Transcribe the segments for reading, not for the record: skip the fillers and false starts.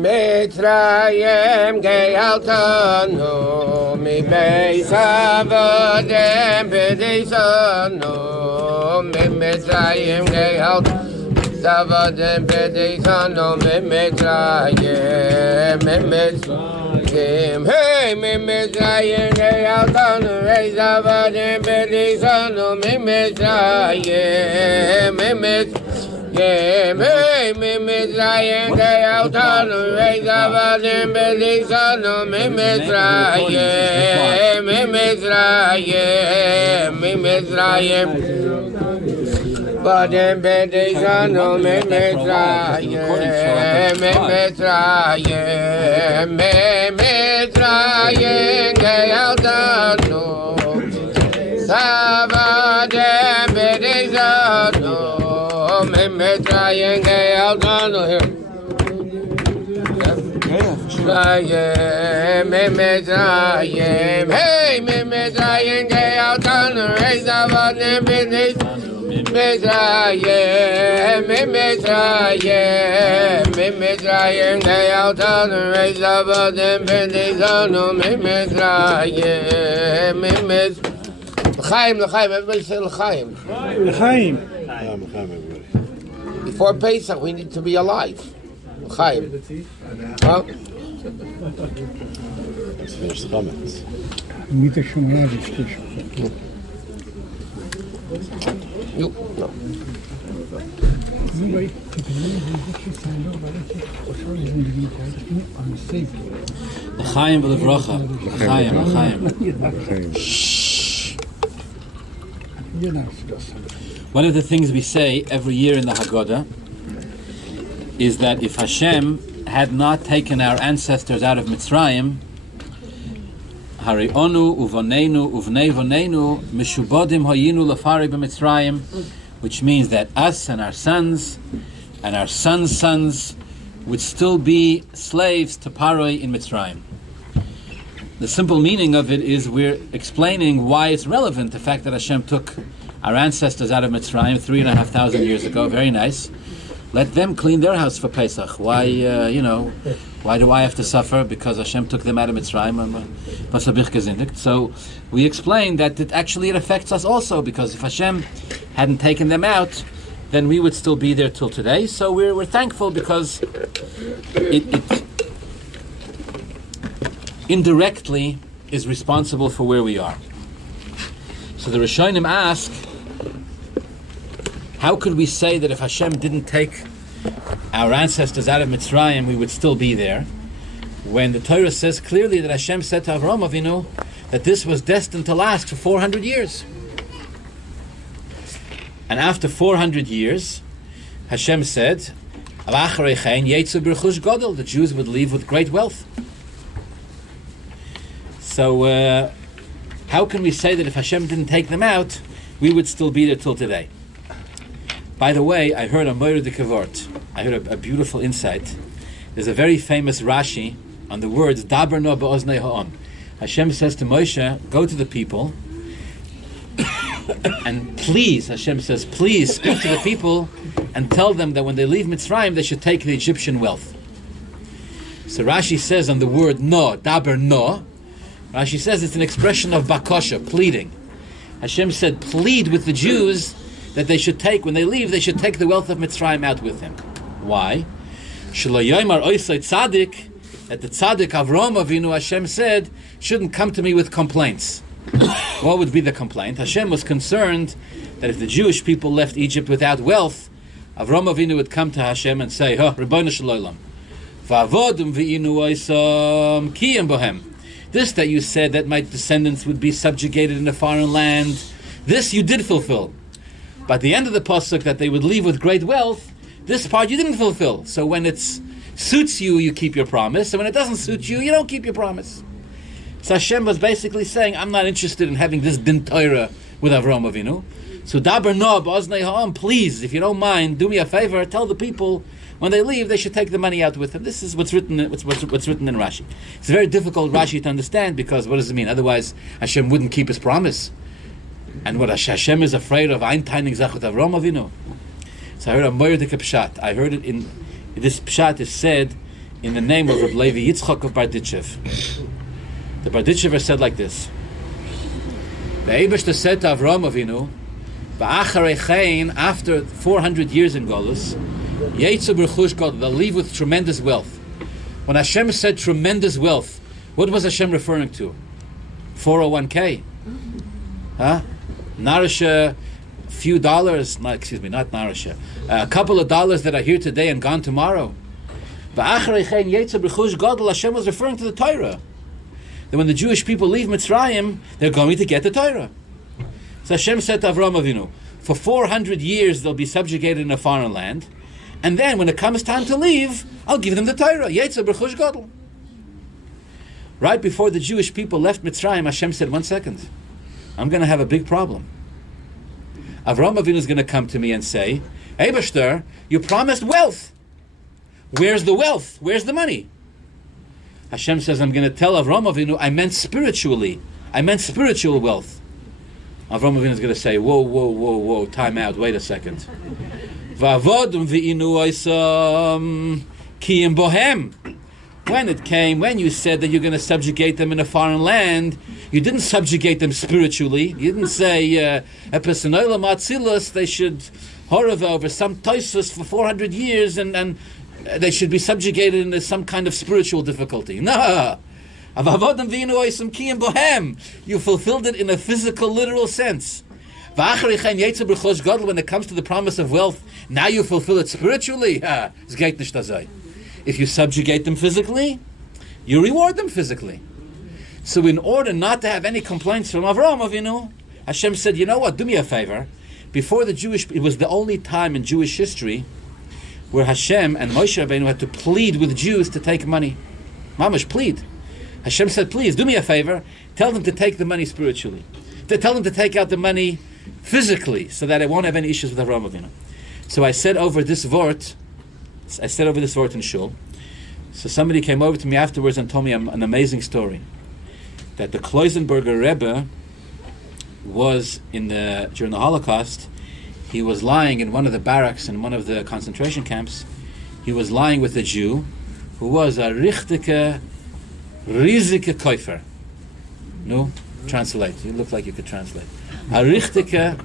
Mitzrayim ge'altanu, mibeis avadim b'deisanu, mitzrayim ge'altanu, avadim b'deisanu, mitzrayim, hey, mitzrayim ge'altanu, avadim b'deisanu, mitzrayim, hey, Mitzrayim, ge'altanu, avadim b'deisanu, Mitzrayim, Mitzrayim, avadim b'deisanu, Mitzrayim, Mitzrayim, ge'altanu, avadim b'deisanu. Mitzrayim ge'altanu here. Mitzrayim, hey, Mitzrayim ge'altanu, avadim b'deisanu, Mitzrayim, Mitzrayim ge'altanu, avadim b'deisanu, Mitzrayim, L'chaim, L'chaim, everybody say L'chaim. L'chaim. Before Pesach, we need to be alive. L'chaim. Huh? Let's finish the comments. You, no. L'chaim v'levracha. L'chaim, L'chaim. One of the things we say every year in the Haggadah is that if Hashem had not taken our ancestors out of Mitzrayim, Hari onu uvonenu uvnei vonenu mishubodim hayinu lafari b'Mitzrayim, which means that us and our sons would still be slaves to Paroi in Mitzrayim. The simple meaning of it is we're explaining why it's relevant, the fact that Hashem took our ancestors out of Mitzrayim 3,500 years ago. Very nice. Let them clean their house for Pesach. Why, why do I have to suffer? Because Hashem took them out of Mitzrayim. So we explained that it affects us also, because if Hashem hadn't taken them out, then we would still be there till today. So we're thankful because it indirectly is responsible for where we are. So the Rishonim ask, how could we say that if Hashem didn't take our ancestors out of Mitzrayim, we would still be there, when the Torah says clearly that Hashem said to Avraham Avinu that this was destined to last for 400 years. And after 400 years, Hashem said, the Jews would leave with great wealth. So how can we say that if Hashem didn't take them out, we would still be there till today? By the way, I heard a Moira de Kavort. I heard a beautiful insight. There's a very famous Rashi on the words Daber no be'oznei ha'am. Hashem says to Moshe, go to the people and please, Hashem says, please speak to the people and tell them that when they leave Mitzrayim, they should take the Egyptian wealth. So Rashi says on the word no, Daber no, Rashi says it's an expression of bakosha, pleading. Hashem said, plead with the Jews that they should take, when they leave, they should take the wealth of Mitzrayim out with them. Why? Shelo yoymar oisei tzadik, that the tzaddik Avraham Avinu, Hashem said, shouldn't come to me with complaints. What would be the complaint? Hashem was concerned that if the Jewish people left Egypt without wealth, Avraham Avinu would come to Hashem and say, Ribono shel olam, va'avodim v'inu oisam kiyem bohem. This that you said that my descendants would be subjugated in a foreign land, this you did fulfill. But at the end of the pasuk that they would leave with great wealth, this part you didn't fulfill. So when it suits you, you keep your promise, and when it doesn't suit you, you don't keep your promise. So Hashem was basically saying, I'm not interested in having this din Torah with Avraham Avinu. So Daber no b'oznei ha'am, please, if you don't mind, do me a favor, tell the people when they leave, they should take the money out with them. This is what's written. What's written in Rashi. It's a very difficult Rashi to understand, because what does it mean? Otherwise, Hashem wouldn't keep His promise. And what Hashem is afraid of, einteining zachut Avraham Avinu. So I heard a moyer de pshat. I heard it in This pshat is said in the name of Reb Levi Yitzchak of Barditchev. The Barditchever said like this: the Eibishter said to Avraham Avinu, "Va'acharei chein," after 400 years in Golus, Yetzu b'rechush God, they'll leave with tremendous wealth. When Hashem said tremendous wealth, what was Hashem referring to? 401k? Huh? Narasha, few dollars, not Narasha, a couple of dollars that are here today and gone tomorrow. Va'acharei chein Yetzu b'rechush God, Hashem was referring to the Torah. That when the Jewish people leave Mitzrayim, they're going to get the Torah. So Hashem said to Avraham Avinu, for 400 years they'll be subjugated in a foreign land, and then when it comes time to leave, I'll give them the Torah. Yetzer b'chush gadol. Right before the Jewish people left Mitzrayim, Hashem said, 1 second, I'm going to have a big problem. Avraham Avinu is going to come to me and say, Eibishter, you promised wealth. Where's the wealth? Where's the money? Hashem says, I'm going to tell Avraham Avinu, I meant spiritually. I meant spiritual wealth. Avraham Avinu is going to say, whoa, time out, wait a second. V'avodum v'inu oisam kiyim bohem. When you said that you're going to subjugate them in a foreign land, you didn't subjugate them spiritually. You didn't say, Epesanoila Matzilus, they should horror over some toisus for 400 years and they should be subjugated into some kind of spiritual difficulty. No. You fulfilled it in a physical, literal sense. When it comes to the promise of wealth, now you fulfill it spiritually. If you subjugate them physically, you reward them physically. So in order not to have any complaints from Avraham Avinu, Hashem said, you know what, do me a favor. Before it was the only time in Jewish history where Hashem and Moshe Rabbeinu had to plead with Jews to take money. Mamash, plead. Hashem said, please, do me a favor, tell them to take the money spiritually. Tell them to take out the money physically, so that I won't have any issues with Avraham Avinu. So I said over this vort in Shul. So somebody came over to me afterwards and told me an amazing story. That the Kloisenberger Rebbe was, during the Holocaust, he was lying in one of the barracks in one of the concentration camps. He was lying with a Jew who was a richtige, riesige Käufer. No? Translate. You look like you could translate. A richtige,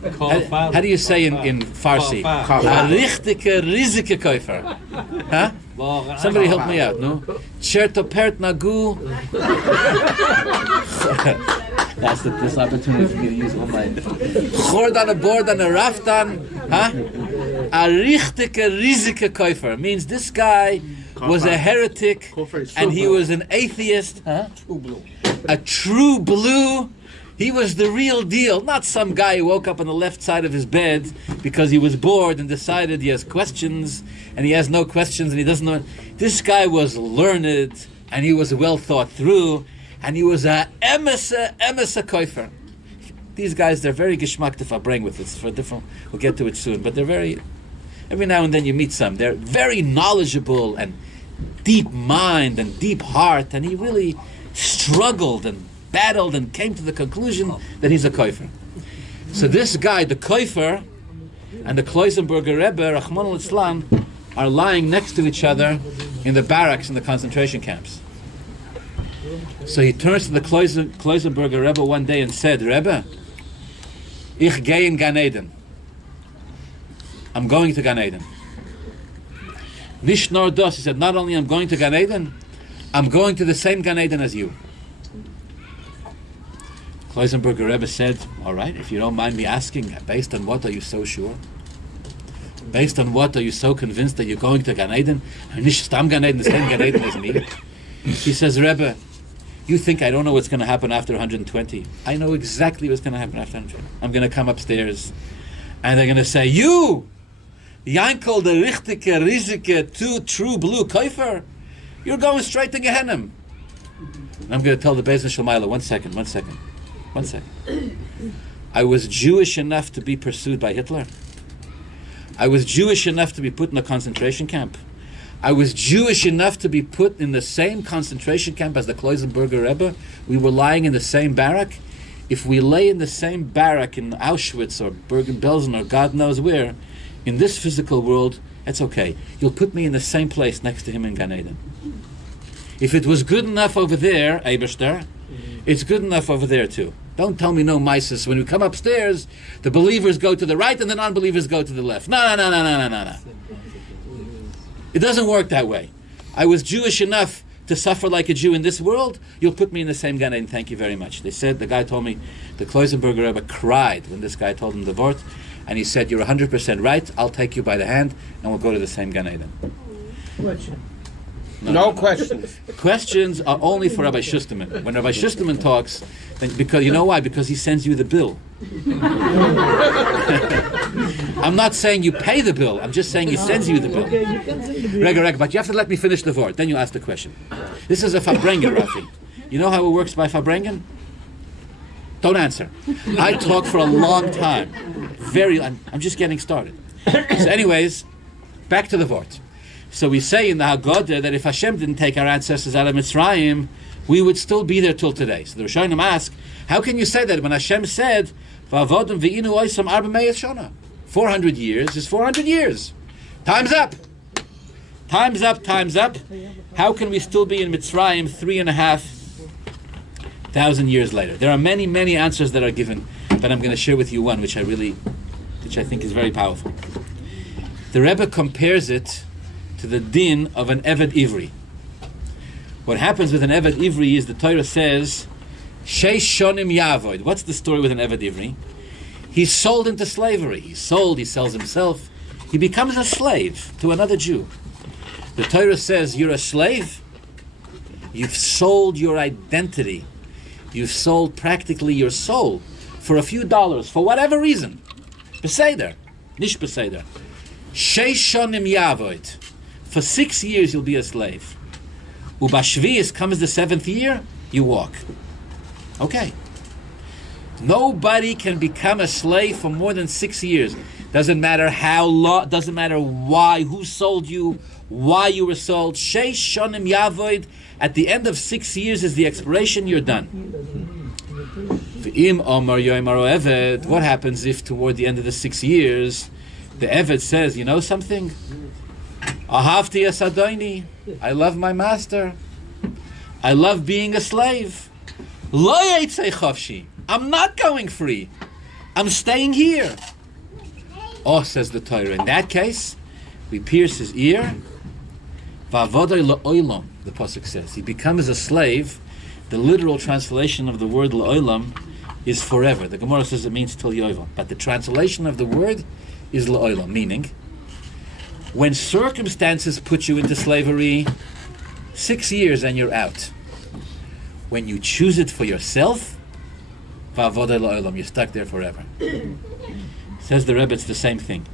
how do you say in Farsi? A richtige, riesige Käufer. Huh? Somebody help me out, no? Chertopert nagu. That's this opportunity for me to use all my Chordan a board and a raftan. Huh? A richtige, riesige Käufer means this guy was a heretic and he was an atheist. Huh? A true blue. He was the real deal, not some guy who woke up on the left side of his bed because he was bored and decided he has questions and he has no questions and he doesn't know. This guy was learned and he was well thought through and he was a emesa Käufer. These guys, they're very geschmack to Farbrengen with this. For different, we'll get to it soon, but they're very, every now and then you meet some. They're very knowledgeable and deep mind and deep heart, and he really struggled and battled and came to the conclusion that he's a Käufer. So this guy, the Käufer, and the Kloisenberger Rebbe, Rahman al-Islam, are lying next to each other in the barracks in the concentration camps. So he turns to the Kloisenberger Rebbe one day and said, Rebbe, ich gehe in Gan Eden. I'm going to Gan Eden. Nicht nur das, he said, not only I'm going to Gan Eden, I'm going to the same Gan Eden as you. Kloisenberger Rebbe said, all right, if you don't mind me asking, based on what are you so sure? Based on what are you so convinced that you're going to Gan Eden? Nicht stam Gan Eden, the same Gan Eden as me. He says, Rebbe, you think I don't know what's going to happen after 120? I know exactly what's going to happen after 120. I'm going to come upstairs, and they're going to say, you, Yankel, the richtige, riesige, true blue Käufer, you're going straight to Gehenna. And I'm going to tell the Beis Shalmaila, one second. I was Jewish enough to be pursued by Hitler. I was Jewish enough to be put in a concentration camp. I was Jewish enough to be put in the same concentration camp as the Kloisenberger Rebbe. We were lying in the same barrack. If we lay in the same barrack in Auschwitz or Bergen-Belsen or God knows where, in this physical world, That's okay. You'll put me in the same place next to him in Gan Eden. If it was good enough over there, Eibishter, it's good enough over there too. Don't tell me no mises. When we come upstairs, the believers go to the right and the non-believers go to the left. No. It doesn't work that way. I was Jewish enough to suffer like a Jew in this world. You'll put me in the same Gan Eden. Thank you very much. They said, the guy told me, the Kloisenberger Rebbe cried when this guy told him the word, and he said, you're 100% right. I'll take you by the hand and we'll go to the same Gan Eden. No questions. Questions are only for Rabbi Shusterman. When Rabbi Shusterman talks, then, because you know why? Because he sends you the bill. I'm not saying you pay the bill. I'm just saying he sends you the bill. Rega, but you have to let me finish the word. Then you ask the question. This is a Farbrengen, Rafi. You know how it works by Farbrengen? Don't answer. I talk for a long time. I'm just getting started. So anyways, back to the word. So we say in the Haggadah that if Hashem didn't take our ancestors out of Mitzrayim, we would still be there till today. So the Rishonim ask, how can you say that when Hashem said, 400 years is 400 years. Time's up. Time's up, time's up. How can we still be in Mitzrayim 3,500 years later? There are many, many answers that are given, but I'm going to share with you one which I think is very powerful. The Rebbe compares it to the din of an Eved Ivri. What happens with an Eved Ivri is the Torah says, Sheish Shonim Yavoid. What's the story with an Eved Ivri? He's sold into slavery. He sells himself. He becomes a slave to another Jew. The Torah says, you're a slave. You've sold your identity. You've sold practically your soul for a few dollars, for whatever reason. Beseder. Nish Beseder. Sheish Shonim Yavoid. For 6 years you'll be a slave. Ubashvius comes the 7th year, you walk. Okay. Nobody can become a slave for more than 6 years. Doesn't matter how long, doesn't matter why, who sold you, why you were sold. Sheish Shonim Yavoid, at the end of 6 years is the expiration, you're done. V'im Omar Yoimar Eved, what happens if toward the end of the 6 years, the Eved says, you know something? Ahavti Asadoni, I love my master. I love being a slave. Lo Yeitzei Chavshi, I'm not going free. I'm staying here. Oh, says the Torah, in that case, we pierce his ear. Va'avodai la'olam, the pasuk says. He becomes a slave. The literal translation of the word la'olam is forever. The Gemara says it means till yovel. But the translation of the word is la'olam, meaning, when circumstances put you into slavery, 6 years and you're out. When you choose it for yourself, va'avodai la'olam, you're stuck there forever. Says the Rebbe, it's the same thing.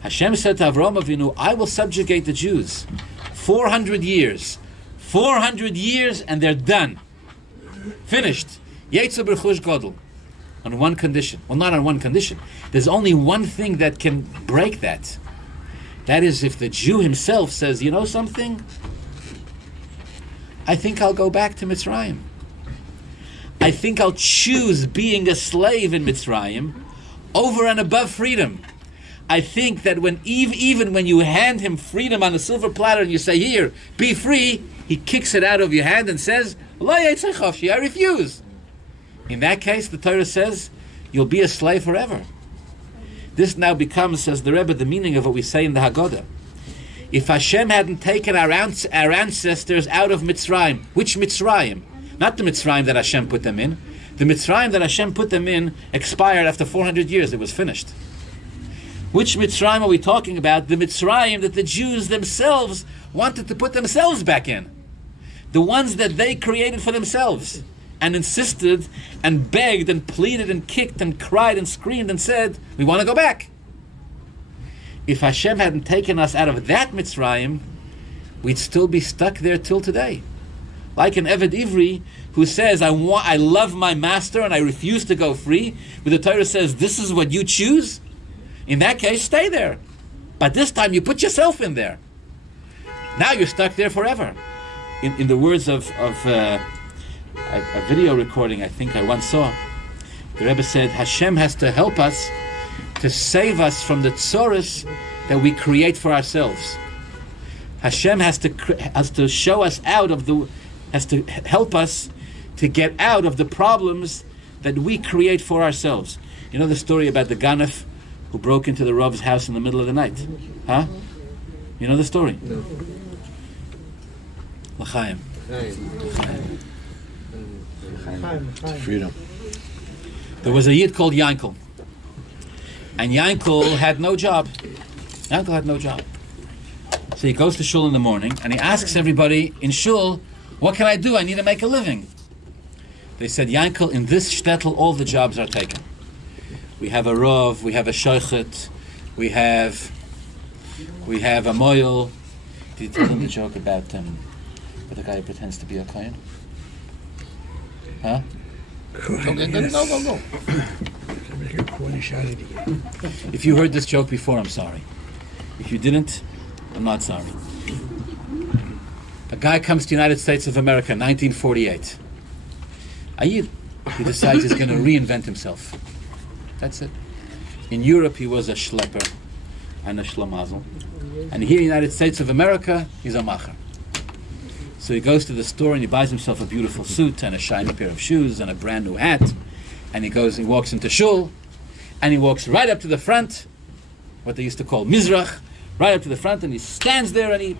Hashem said to Avraham Avinu, I will subjugate the Jews. 400 years. 400 years and they're done. Finished. Yetzer b'chush gadol. On one condition. Well, not on one condition. There's only one thing that can break that. That is if the Jew himself says, you know something? I think I'll go back to Mitzrayim. I think I'll choose being a slave in Mitzrayim over and above freedom. I think that even when you hand him freedom on a silver platter and you say, here, be free, he kicks it out of your hand and says, I refuse. In that case, the Torah says, you'll be a slave forever. This now becomes, says the Rebbe, the meaning of what we say in the Haggadah. If Hashem hadn't taken our ancestors out of Mitzrayim, which Mitzrayim? Not the Mitzrayim that Hashem put them in. The Mitzrayim that Hashem put them in expired after 400 years. It was finished. Which Mitzrayim are we talking about? The Mitzrayim that the Jews themselves wanted to put themselves back in. The ones that they created for themselves. And insisted and begged and pleaded and kicked and cried and screamed and said, we want to go back. If Hashem hadn't taken us out of that Mitzrayim, we'd still be stuck there till today. Like an Eved Ivri who says, I love my master and I refuse to go free. But the Torah says, this is what you choose. In that case, stay there. But this time you put yourself in there. Now you're stuck there forever. In the words of a video recording I think I once saw, the Rebbe said, Hashem has to help us to save us from the tzoros that we create for ourselves. Hashem has to show us has to help us to get out of the problems that we create for ourselves. You know the story about the Ganef who broke into the Rav's house in the middle of the night? Huh? You know the story? No. L'chaim. Freedom. There was a Yid called Yankel. And Yankel had no job. Yankel had no job. So he goes to shul in the morning and he asks everybody in shul, what can I do? I need to make a living. They said, Yankel, in this shtetl all the jobs are taken. We have a Rav, we have a Shoichet, we have a Moyel. Did you tell them the joke about the guy who pretends to be a Kohen? Huh? Okay, go. If you heard this joke before, I'm sorry. If you didn't, I'm not sorry. A guy comes to the United States of America, 1948. He decides he's going to reinvent himself. That's it. In Europe, he was a schlepper and a schlamazel. And here in the United States of America, he's a macher. So he goes to the store and he buys himself a beautiful suit and a shiny pair of shoes and a brand new hat. And he walks into shul, and he walks right up to the front, what they used to call Mizrach, right up to the front, and he stands there and he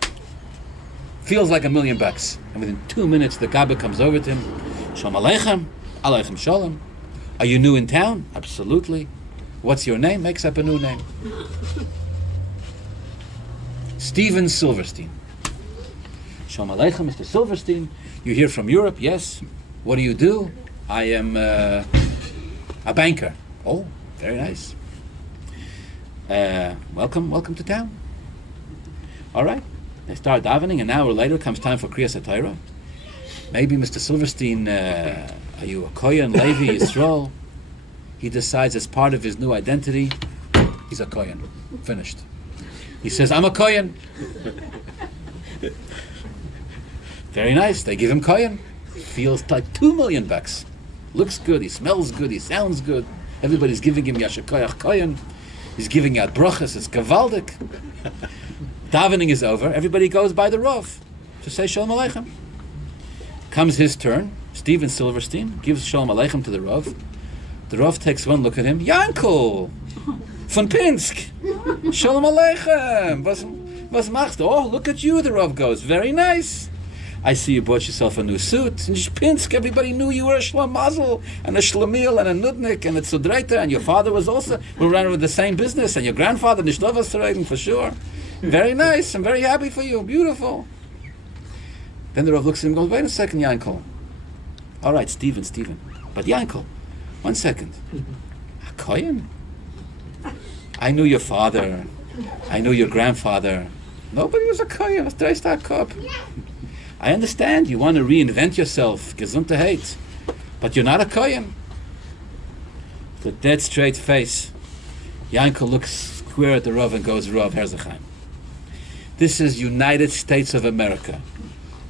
feels like $1 million. And within 2 minutes, the Gabba comes over to him. Shalom Aleichem, Aleichem Shalom. Are you new in town? Absolutely. What's your name? Makes up a new name. Steven Silverstein. Shalom Aleichem, Mr. Silverstein. You here from Europe? Yes. What do you do? I am a banker. Oh, very nice. Welcome to town. All right. They start davening. An hour later comes time for Kriyas HaTorah. Maybe Mr. Silverstein, are you a Kohen, Levi, Yisrael? He decides as part of his new identity, he's a Kohen. Finished. He says, I'm a Kohen. Very nice. They give him Kohen. Feels like $2 million. Looks good. He smells good. He sounds good. Everybody's giving him Yasher Koyach Kohen. He's giving out brachas. It's gavaldik. Davening is over. Everybody goes by the Rav to say Shalom Aleichem. Comes his turn. Steven Silverstein gives Shalom Aleichem to the Rav. The Rav takes one look at him. Yankel von Pinsk. Shalom Aleichem. Was machst du? Oh, look at you, the Rav goes. Very nice. I see you bought yourself a new suit. In Pinsk, everybody knew you were a Shlamazel and a Shlemiel and a Nudnik and a Tzudreiter, and your father was also, we ran with the same business, and your grandfather, Nishlovas for sure. Very nice. I'm very happy for you. Beautiful. Then the Rav looks at him and goes, wait a second, Yankel. All right, Steven. But Yankel, 1 second. A Kohen? I knew your father. I knew your grandfather. Nobody was a Kohen. Was Dreistag Kop. I understand you want to reinvent yourself, Gesundheit, but you're not a Kohen. With a dead straight face, Yankel looks square at the Rav and goes, Rav, Herzachaim. This is United States of America.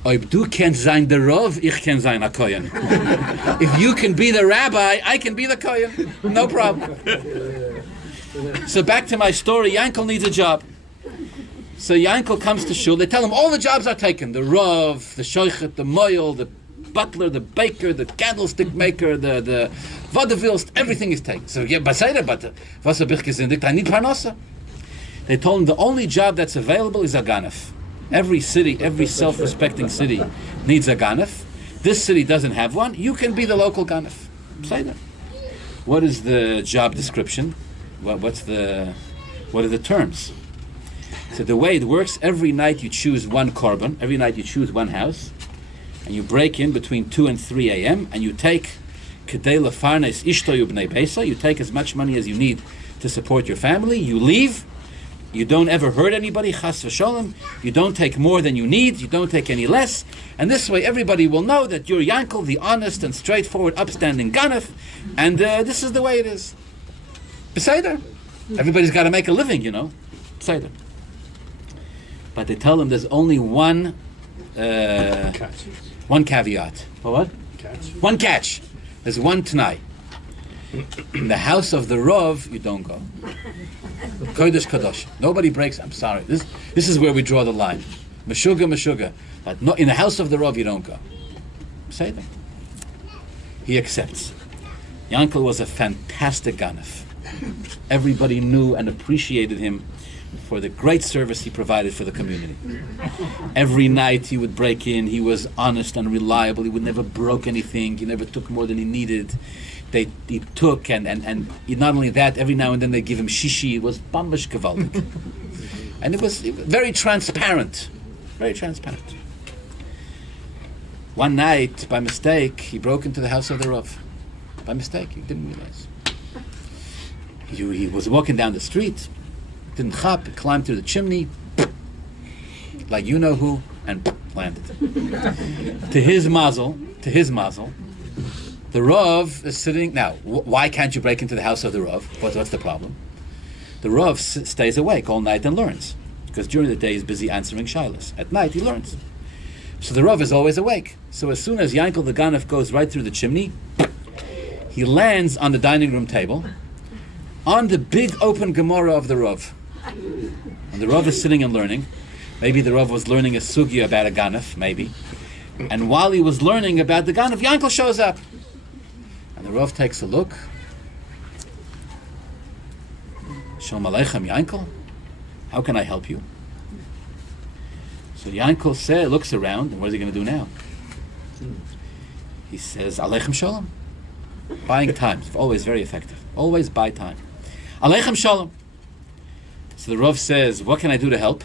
Ob du kennst sein der Rav, ich kann sein a Kohen. If you can be the rabbi, I can be the Kohen. No problem. So back to my story, Yankel needs a job. So Yankel comes to shul. They tell him all the jobs are taken. The Rav, the Shoichet, the Moyel, the butler, the baker, the candlestick maker, the Vaudevillist, everything is taken. So yeah, but was hab ich gesündigt? I need Parnassa. They told him the only job that's available is a ganef. Every city, every self-respecting city needs a ganef. This city doesn't have one. You can be the local ganef. Say that. What is the job description? What are the terms? So the way it works, every night you choose one korban, every night you choose one house, and you break in between 2 and 3 a.m., and you take kedei lefarnes ishto ubnei beisa, you take as much money as you need to support your family, you leave, you don't ever hurt anybody, chas v'sholem, you don't take more than you need, you don't take any less, and this way everybody will know that you're Yankel, the honest and straightforward, upstanding ganef, and this is the way it is. Beseder. Everybody's got to make a living, you know. Beseder. But they tell them there's only one caveat. For what? Catch. One catch. There's one t'nai. In the house of the Rav, you don't go. Kodesh Kadosh. Nobody breaks. I'm sorry. This is where we draw the line. Meshuga. But no, in the house of the Rav, you don't go. Say them. He accepts. Yankel was a fantastic ganef. Everybody knew and appreciated him for the great service he provided for the community. Every night he would break in. He was honest and reliable. He would never broke anything. He never took more than he needed. He took, and not only that, every now and then they give him shishi. It was bambash gewaltig. And it was very transparent. Very transparent. One night, by mistake, he broke into the house of the Rav. By mistake, he didn't realize. He was walking down the street, didn't chop, climbed through the chimney, like you know who, and landed. To his mazel, the Rav is sitting. Now, why can't you break into the house of the Rav? What's the problem? The Rav stays awake all night and learns, because during the day he's busy answering shilas. At night he learns. So the Rav is always awake. So as soon as Yankel the Ganef goes right through the chimney, he lands on the dining room table, on the big open Gemara of the Rav. And the Rav is sitting and learning. Maybe the Rav was learning a sugya about a Ganef, maybe. And while he was learning about the Ganef, Yankel shows up. And the Rav takes a look. Shalom Aleichem, Yankel. How can I help you? So Yankel looks around, and what is he going to do now? He says, Aleichem Shalom. Buying time. Always very effective. Always buy time. Aleichem Shalom. So the Rav says, what can I do to help?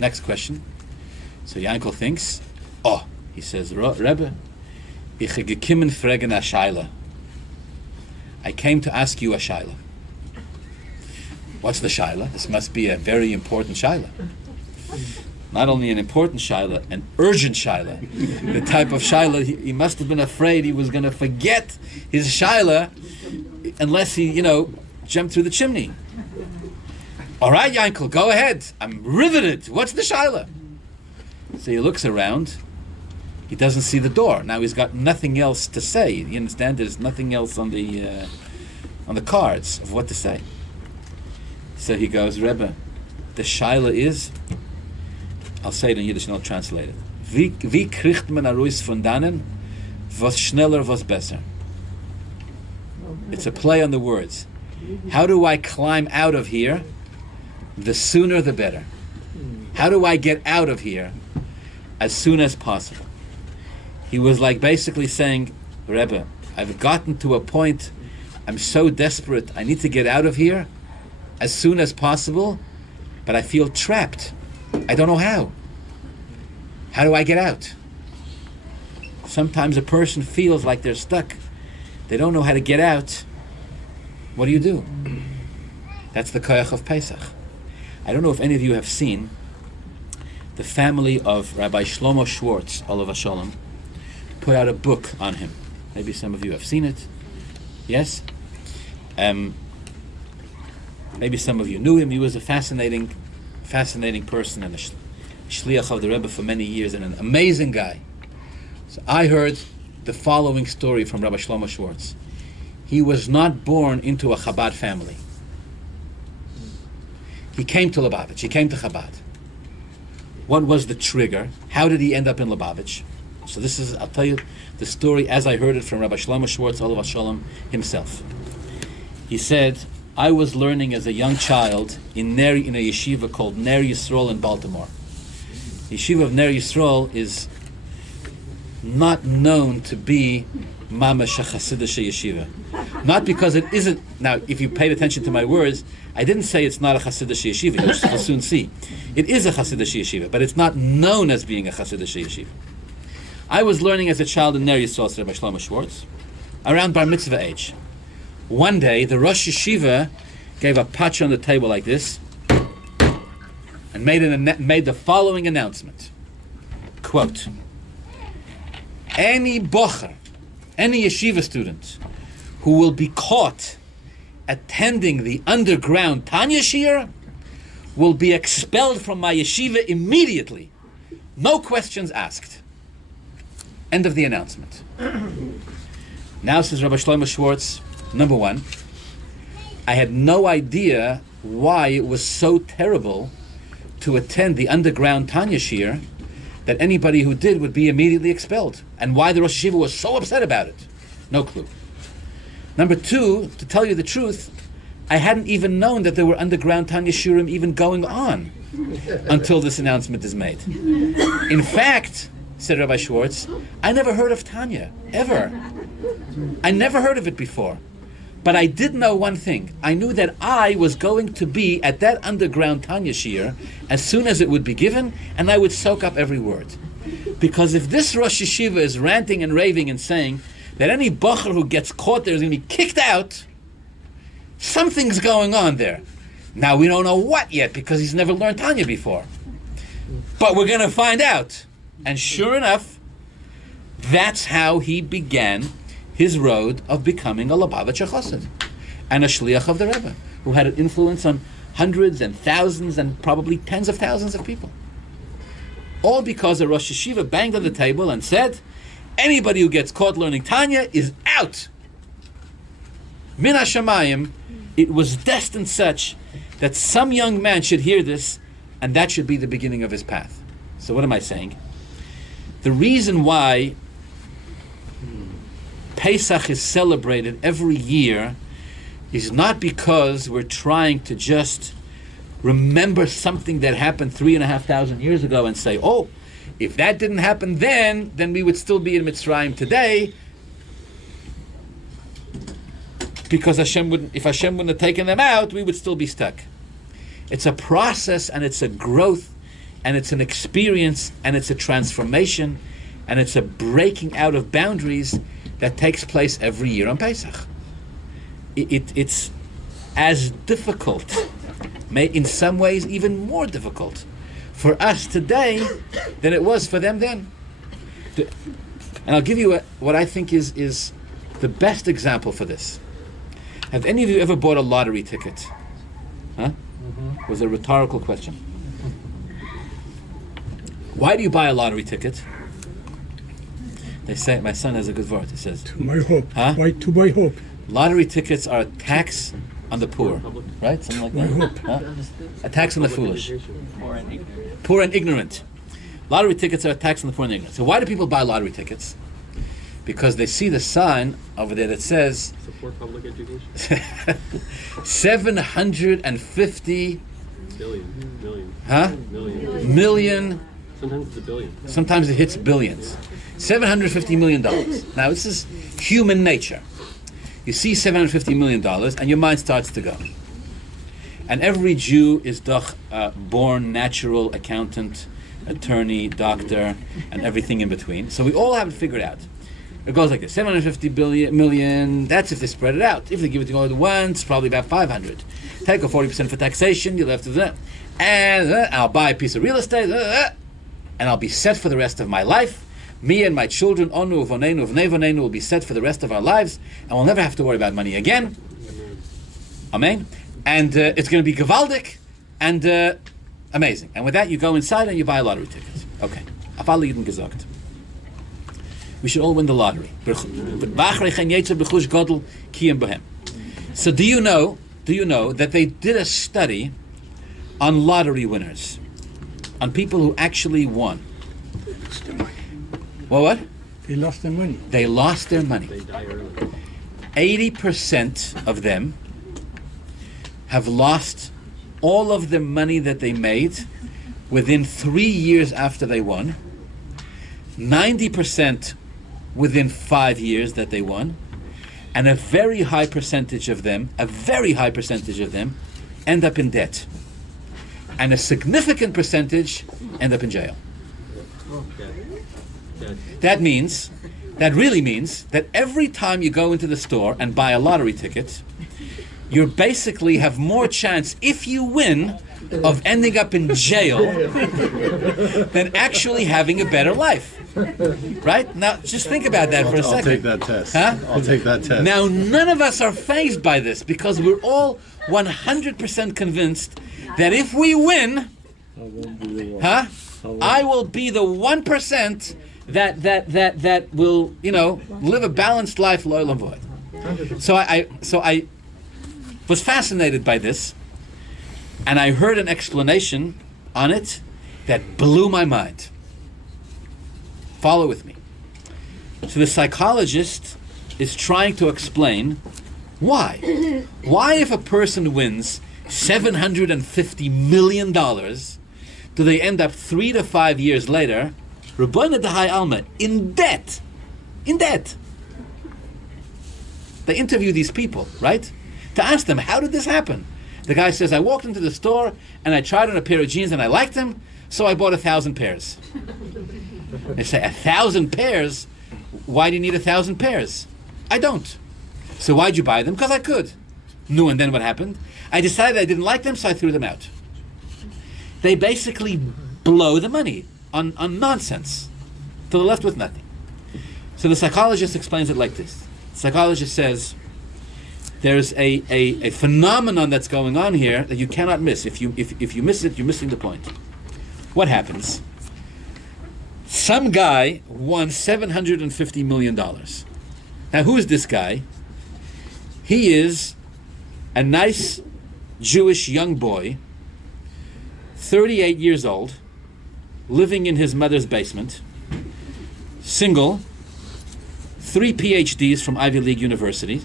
Next question. So Yankel thinks, he says, Rebbe, ich gekimmen fragen a shaila. I came to ask you a shaila. What's the shaila? This must be a very important shaila. Not only an important shaila, an urgent shaila. The type of shaila, he must have been afraid he was going to forget his shaila unless he, jumped through the chimney. All right, Yankel, go ahead. I'm riveted. What's the shaila? So he looks around. He doesn't see the door. Now he's got nothing else to say. You understand? There's nothing else on the cards of what to say. So he goes, Rebbe, the shaila is, I'll say it in Yiddish and I'll translate it. Wie kriegt man aruis von dannen, was schneller, was besser? It's a play on the words. How do I climb out of here? The sooner the better. How do I get out of here? As soon as possible. He was like basically saying, Rebbe, I've gotten to a point, I'm so desperate, I need to get out of here as soon as possible, but I feel trapped. I don't know how. How do I get out? Sometimes a person feels like they're stuck. They don't know how to get out. What do? That's the koyach of Pesach. I don't know if any of you have seen the family of Rabbi Shlomo Schwartz, Olav Hashalom, put out a book on him. Maybe some of you have seen it. Yes? Maybe some of you knew him. He was a fascinating person and a shliach of the Rebbe for many years and an amazing guy. So I heard the following story from Rabbi Shlomo Schwartz. He was not born into a Chabad family. He came to Lubavitch. He came to Chabad. What was the trigger? How did he end up in Lubavitch? So this is, I'll tell you the story as I heard it from Rabbi Shlomo Schwartz, Olav Hashalom, himself. He said, I was learning as a young child in a yeshiva called Ner Yisrael in Baltimore. The yeshiva of Ner Yisrael is not known to be mamash a Hasidic yeshiva. Not because it isn't. Now, if you paid attention to my words, I didn't say it's not a Hasidic yeshiva. You'll soon see. It is a Hasidic yeshiva, but it's not known as being a Hasidic yeshiva. I was learning as a child in Ner Yisrael, Rabbi Shlomo Schwartz, around bar mitzvah age. One day, the Rosh Yeshiva gave a patch on the table like this and made the following announcement. Quote, any bocher, any yeshiva student who will be caught attending the underground Tanya Shir will be expelled from my yeshiva immediately. No questions asked. End of the announcement. Now says Rabbi Shlomo Schwartz, number one, I had no idea why it was so terrible to attend the underground Tanya Shir that anybody who did would be immediately expelled, and why the Rosh Yeshiva was so upset about it. No clue. Number two, to tell you the truth, I hadn't even known that there were underground Tanya Shirim even going on until this announcement is made. In fact, said Rabbi Schwartz, I never heard of Tanya, ever. I never heard of it before. But I did know one thing. I knew that I was going to be at that underground Tanya Shir as soon as it would be given, and I would soak up every word. Because if this Rosh Yeshiva is ranting and raving and saying that any bocher who gets caught there is going to be kicked out, something's going on there. Now we don't know what yet because he's never learned Tanya before. But we're going to find out. And sure enough, that's how he began his road of becoming a Lubavitcher Chassid and a Shliach of the Rebbe, who had an influence on hundreds and thousands and probably tens of thousands of people. All because a Rosh Yeshiva banged on the table and said, anybody who gets caught learning Tanya is out. Min HaShamayim, it was destined such that some young man should hear this, and that should be the beginning of his path. So what am I saying? The reason why Pesach is celebrated every year is not because we're trying to just remember something that happened 3,500 years ago and say, oh, if that didn't happen then we would still be in Mitzrayim today, because if Hashem wouldn't have taken them out, we would still be stuck. It's a process, and it's a growth, and it's an experience, and it's a transformation, and it's a breaking out of boundaries that takes place every year on Pesach. It's as difficult, in some ways even more difficult, for us today than it was for them then. And I'll give you what I think is the best example for this. Have any of you ever bought a lottery ticket? Huh? Mm-hmm. Was a rhetorical question. Why do you buy a lottery ticket? They say, my son has a good word. He says, to buy hope. Huh? Why to buy hope? Lottery tickets are a tax on the poor, right? Something like that. Huh? A tax on the foolish. Poor and ignorant. Lottery tickets are a tax on the poor and ignorant. So why do people buy lottery tickets? Because they see the sign over there that says support public education. 750 million. Huh? Million. Sometimes it's a billion. Sometimes it hits billions. $750 million. Now this is human nature. You see $750 million and your mind starts to go. And every Jew is doch born natural accountant, attorney, doctor, and everything in between. So we all have it figured out. It goes like this: 750 million. That's if they spread it out. If they give it to all at once, probably about 500. Take a 40% for taxation. You'll have to do that, and I'll buy a piece of real estate, and I'll be set for the rest of my life. Me and my children, Onu, Vonenu, Vnei will be set for the rest of our lives, and we'll never have to worry about money again. Amen. And it's going to be gewaldic and amazing. And with that, you go inside and you buy a lottery ticket. Okay. Afal Yidden gesagt. We should all win the lottery. So do you know that they did a study on lottery winners, on people who actually won? Well, what? They lost their money. They lost their money. They die early. 80% of them have lost all of the money that they made within 3 years after they won. 90% within 5 years that they won, and a very high percentage of them end up in debt, and a significant percentage end up in jail. That really means that every time you go into the store and buy a lottery ticket, you basically have more chance, if you win, of ending up in jail than actually having a better life. Right? Now, just think about that for a second. I'll take that test. Huh? I'll take that test. Now, none of us are fazed by this because we're all 100% convinced that if we win, I will be the 1% that will, live a balanced life, loyal and void. So I was fascinated by this, and I heard an explanation on it that blew my mind. Follow with me. So the psychologist is trying to explain why. Why, if a person wins $750 million, do they end up 3 to 5 years later, Rabbeinu Dehai Alma, in debt? In debt. They interview these people, right? To ask them, how did this happen? The guy says, I walked into the store and I tried on a pair of jeans and I liked them, so I bought 1,000 pairs. They say, 1,000 pairs? Why do you need 1,000 pairs? I don't. So why'd you buy them? Because I could. No, and then what happened? I decided I didn't like them, so I threw them out. They basically blow the money on nonsense. So they're left with nothing. So the psychologist explains it like this. The psychologist says, there's a phenomenon that's going on here that you cannot miss. If you miss it, you're missing the point. What happens? Some guy won $750 million. Now, who is this guy? He is a nice Jewish young boy, 38 years old, living in his mother's basement, single, 3 PhDs from Ivy League universities,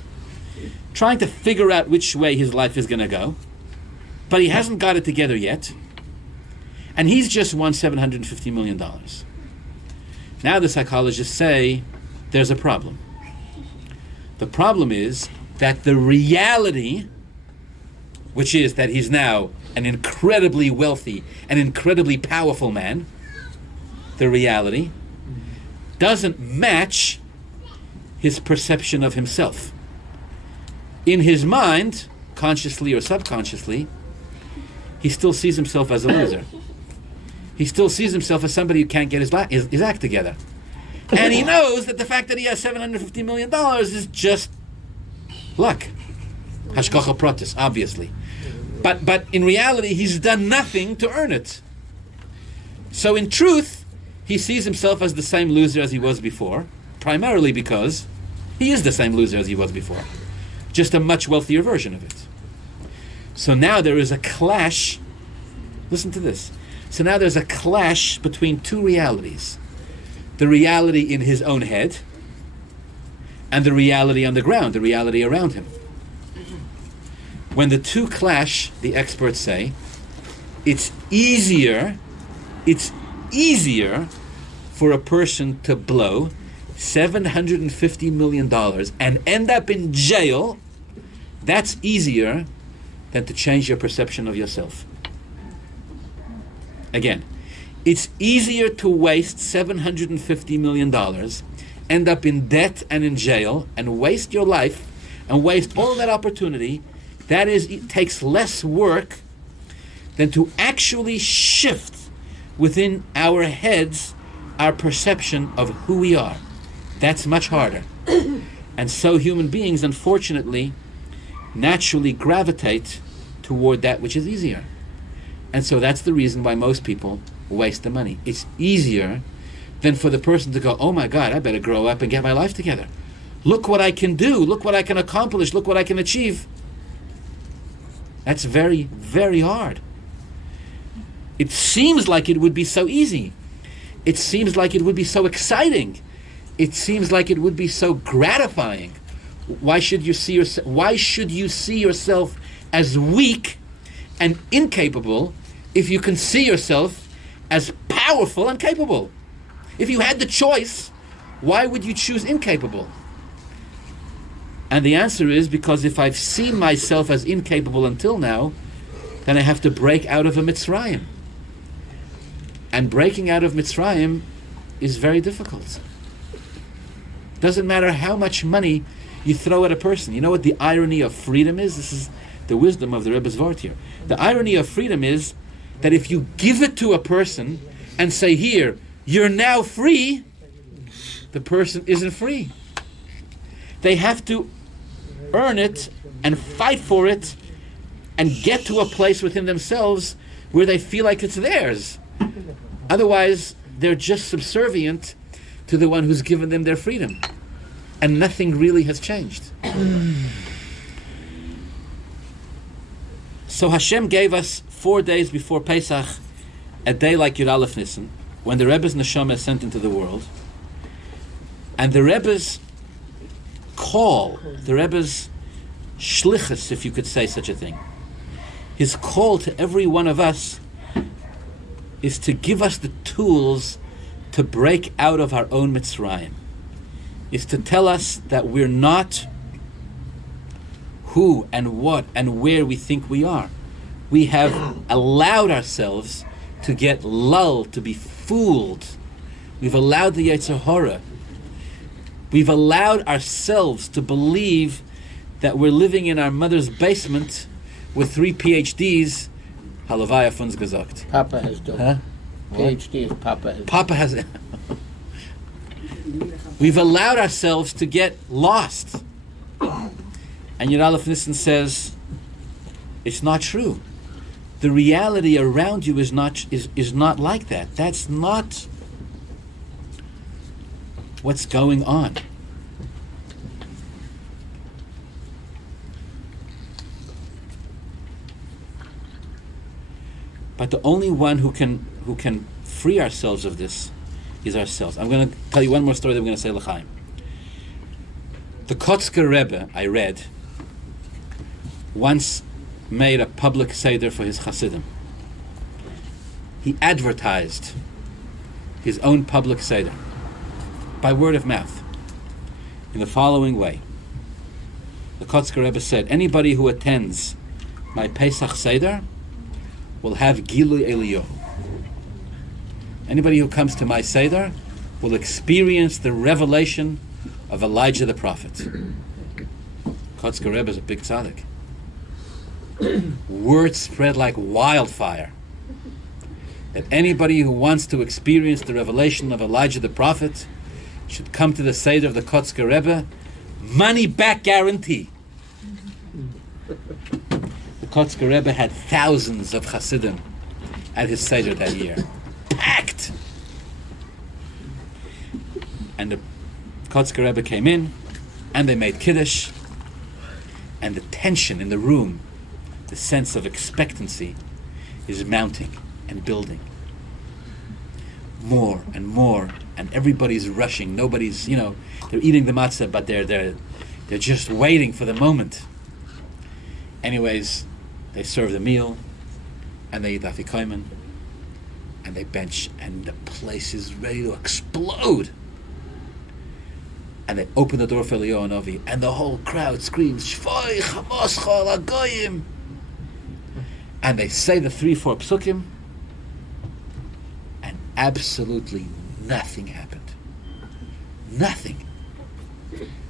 trying to figure out which way his life is going to go, but he hasn't got it together yet, and he's just won $750 million. Now the psychologists say there's a problem. The problem is that the reality, which is that he's now an incredibly wealthy and incredibly powerful man, the reality doesn't match his perception of himself. In his mind, consciously or subconsciously, he still sees himself as a loser. He still sees himself as somebody who can't get his act together. And he knows that the fact that he has $750 million is just luck. Hashgacha pratis, obviously. But in reality, he's done nothing to earn it. So in truth, he sees himself as the same loser as he was before, primarily because he is the same loser as he was before, just a much wealthier version of it. So now there is a clash. Listen to this. So now there's a clash between two realities. The reality in his own head and the reality on the ground, the reality around him. When the two clash, the experts say, it's easier for a person to blow $750 million and end up in jail. That's easier than to change your perception of yourself. Again, it's easier to waste $750 million, end up in debt and in jail, and waste your life, and waste all of that opportunity. That is, it takes less work than to actually shift within our heads our perception of who we are. That's much harder. And so human beings, unfortunately, naturally gravitate toward that which is easier. And so that's the reason why most people waste the money. It's easier than for the person to go, oh my God, I better grow up and get my life together. Look what I can do. Look what I can accomplish. Look what I can achieve. That's very, very hard. It seems like it would be so easy. It seems like it would be so exciting. It seems like it would be so gratifying. Why should you see yourself as weak and incapable if you can see yourself as powerful and capable? If you had the choice, why would you choose incapable? And the answer is because if I've seen myself as incapable until now, then I have to break out of a Mitzrayim. And breaking out of Mitzrayim is very difficult. Doesn't matter how much money you throw at a person. You know what the irony of freedom is? This is the wisdom of the Rebbe's Vort here. The irony of freedom is that if you give it to a person and say, here, you're now free, the person isn't free. They have to earn it and fight for it and get to a place within themselves where they feel like it's theirs. Otherwise, they're just subservient to the one who's given them their freedom. And nothing really has changed. So Hashem gave us 4 days before Pesach a day like Yud Aleph Nissan, when the Rebbe's neshama is sent into the world, and the Rebbe's call, the Rebbe's shlichus, if you could say such a thing, his call to every one of us is to give us the tools to break out of our own Mitzrayim, is to tell us that we're not who and what and where we think we are. We have allowed ourselves to get lulled, to be fooled. We've allowed the Yetzer Hara. We've allowed ourselves to believe that we're living in our mother's basement with 3 PhDs. Halavaya funds gesagt. Papa has done. Huh? PhD is Papa has. Papa has. We've allowed ourselves to get lost. And Yud Aleph Nissan says, it's not true. The reality around you is not like that. That's not what's going on. But the only one who can free ourselves of this is ourselves. I'm going to tell you one more story that we're going to say l'chaim. The Kotzker Rebbe, I read, once made a public seder for his Hasidim. He advertised his own public seder by word of mouth in the following way. The Kotzker Rebbe said, anybody who attends my Pesach Seder will have Gilui Eliyahu. Anybody who comes to my Seder will experience the revelation of Elijah the prophet. Kotzker Rebbe is a big tzaddik. Word spread like wildfire that anybody who wants to experience the revelation of Elijah the prophet should come to the Seder of the Kotzker Rebbe. Money back guarantee. The Kotzker Rebbe had thousands of Hasidim at his Seder that year. Packed! And the Kotzker Rebbe came in, and they made Kiddush, and the tension in the room, the sense of expectancy, is mounting and building. More and more, and everybody's rushing. Nobody's, they're eating the matzah, but they're just waiting for the moment. Anyways, they serve the meal, and they eat afikomen, and they bench, and the place is ready to explode. And they open the door for Eliyahu Hanavi, and the whole crowd screams, Shvoi Chamoscha Lagoyim. And they say the 3-4 psukim, and absolutely nothing happened. Nothing.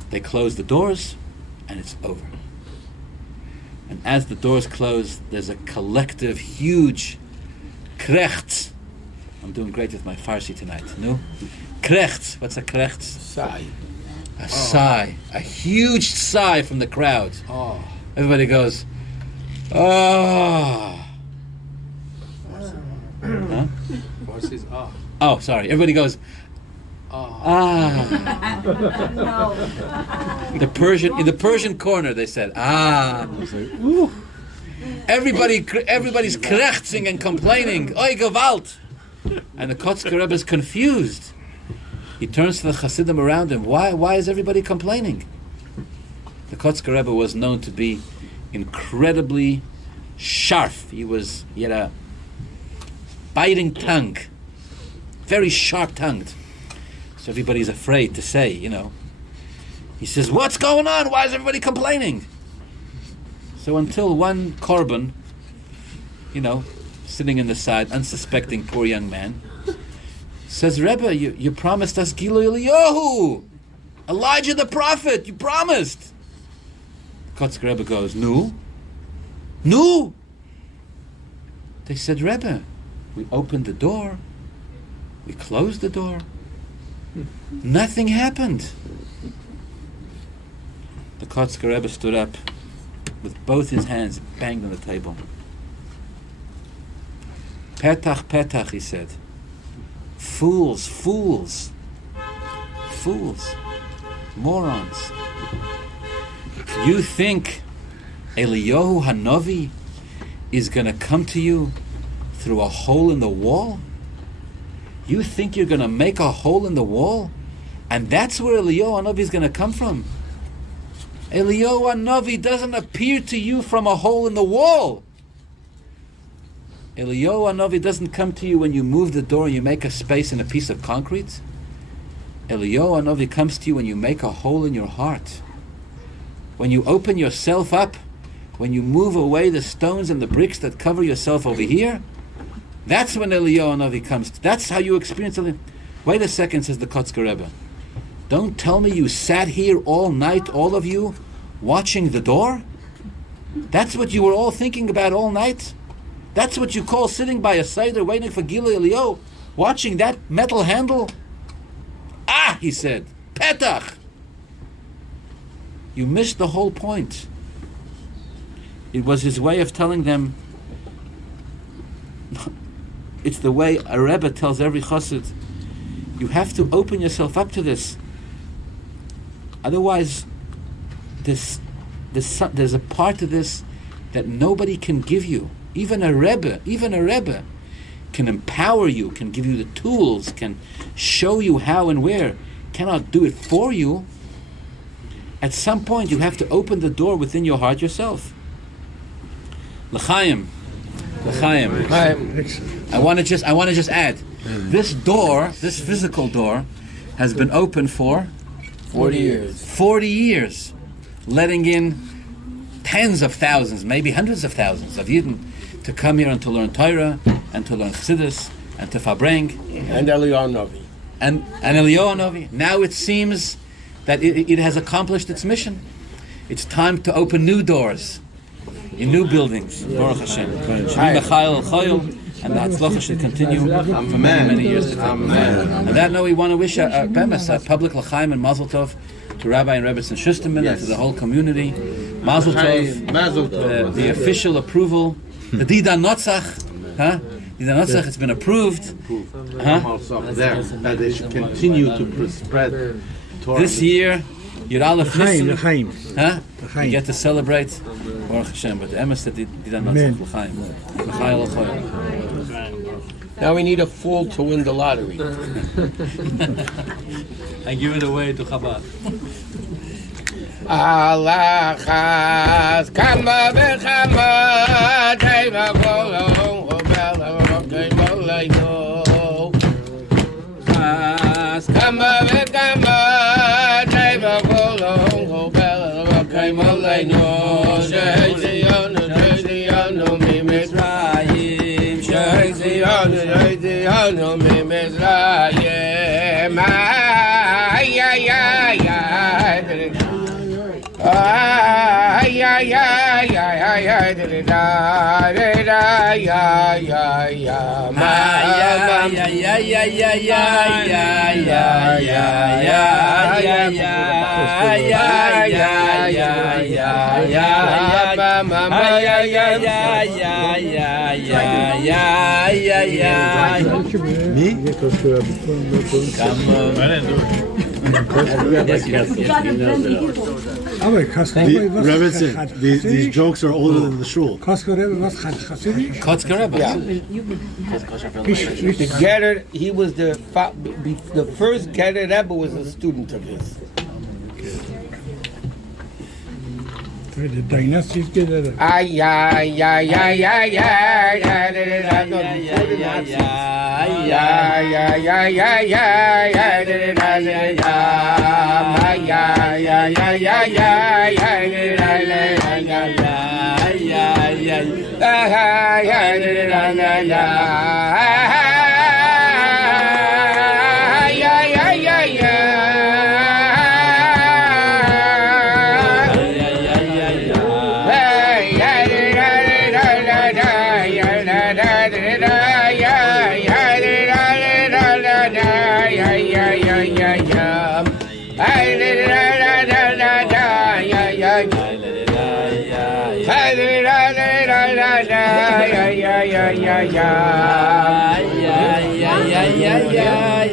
They close the doors, and it's over. And as the doors close, there's a collective, huge krechts. I'm doing great with my Farsi tonight. No? Krechts. What's a krechts? Sigh. A sigh. A huge sigh from the crowd. Oh. Everybody goes, oh. Huh? Farsi's ah. Oh, sorry. Everybody goes, ah. In the Persian corner, they said, ah. Everybody's krechzing and complaining. Oi, Gewalt. And the Kotzker Rebbe is confused. He turns to the Hasidim around him. Why is everybody complaining? The Kotzker Rebbe was known to be incredibly sharp. He had a biting tongue, very sharp-tongued. So everybody's afraid to say, He says, what's going on? Why is everybody complaining? So until one korban, sitting in the side, unsuspecting poor young man, says, Rebbe, you promised us Gilui Eliyahu, Elijah the prophet, you promised. Kotzker Rebbe goes, No? They said, Rebbe, we opened the door, we closed the door, nothing happened. The Kotzker Rebbe stood up with both his hands, banged on the table. Petach, petach, he said. Fools, fools. fools, morons. You think Eliyahu Hanavi is going to come to you through a hole in the wall? You think you're going to make a hole in the wall? And that's where Eliyahu Hanavi is going to come from. Eliyahu Hanavi doesn't appear to you from a hole in the wall. Eliyahu Hanavi doesn't come to you when you move the door and you make a space in a piece of concrete. Eliyahu Hanavi comes to you when you make a hole in your heart. When you open yourself up, when you move away the stones and the bricks that cover yourself over here, that's when Eliyahu Hanavi comes. That's how you experience it. Wait a second, says the Kotzker Rebbe. Don't tell me you sat here all night, all of you, watching the door? That's what you were all thinking about all night? That's what you call sitting by a Seder waiting for Gila Eliyahu, watching that metal handle? Ah, he said, Petach! You missed the whole point. It was his way of telling them, it's the way a Rebbe tells every chassid, you have to open yourself up to this. Otherwise, there's a part of this that nobody can give you. Even a Rebbe can empower you, can give you the tools, can show you how and where, cannot do it for you. At some point, you have to open the door within your heart yourself. L'chaim. I want to just add, this door, this physical door, has been open for 40 years. 40 years, letting in tens of thousands, maybe hundreds of thousands of Yidden to come here and to learn Torah and to learn Chassidus and to Farbrengen And Eliyahu Hanavi. and Eliyahu Hanavi. Now it seems that it has accomplished its mission. It's time to open new doors in new buildings. Baruch Hashem. Shemi Mechael Choyel, and the Hatzlacha should continue for many, many years to come. And that note, we want to wish a public l'chaim and mazel tov to Rabbi and Rebbetzin Schusterman and to the whole community. Mazel tov, the official approval, the Dida Notzach, it's been approved. That they should continue to spread Torah. This year, Yud Aleph Nissan, L'chaim. you get to celebrate Baruch Hashem, but the emes that Dida Notzach l'chaim. L'chaim l'chaim. Now we need a fool to win the lottery. I give it away to Chabad. Allah has kama v'chama teva kolon ubela v'kaymolayno has kama v'chama teva kolon ubela v'kaymolayno Shehiziyonu mi Mitzrayim Shehiziyonu mi Mitzrayim ay ay ay ay ay ay ay ay ay ay da da da ya ya ya ma ya ya ya ya ya ya ya ya ya ya ya ya ya ya ya ma ma ma ya ya ya ya ya ya ya ya Me? Rebbetzin, these jokes are older than the shul. Kotzker Rebbe. The Getter, he was the first Getter Rebbe was a student of his. The dynasties get it. Ay ay ay ay ay ay ay yeah.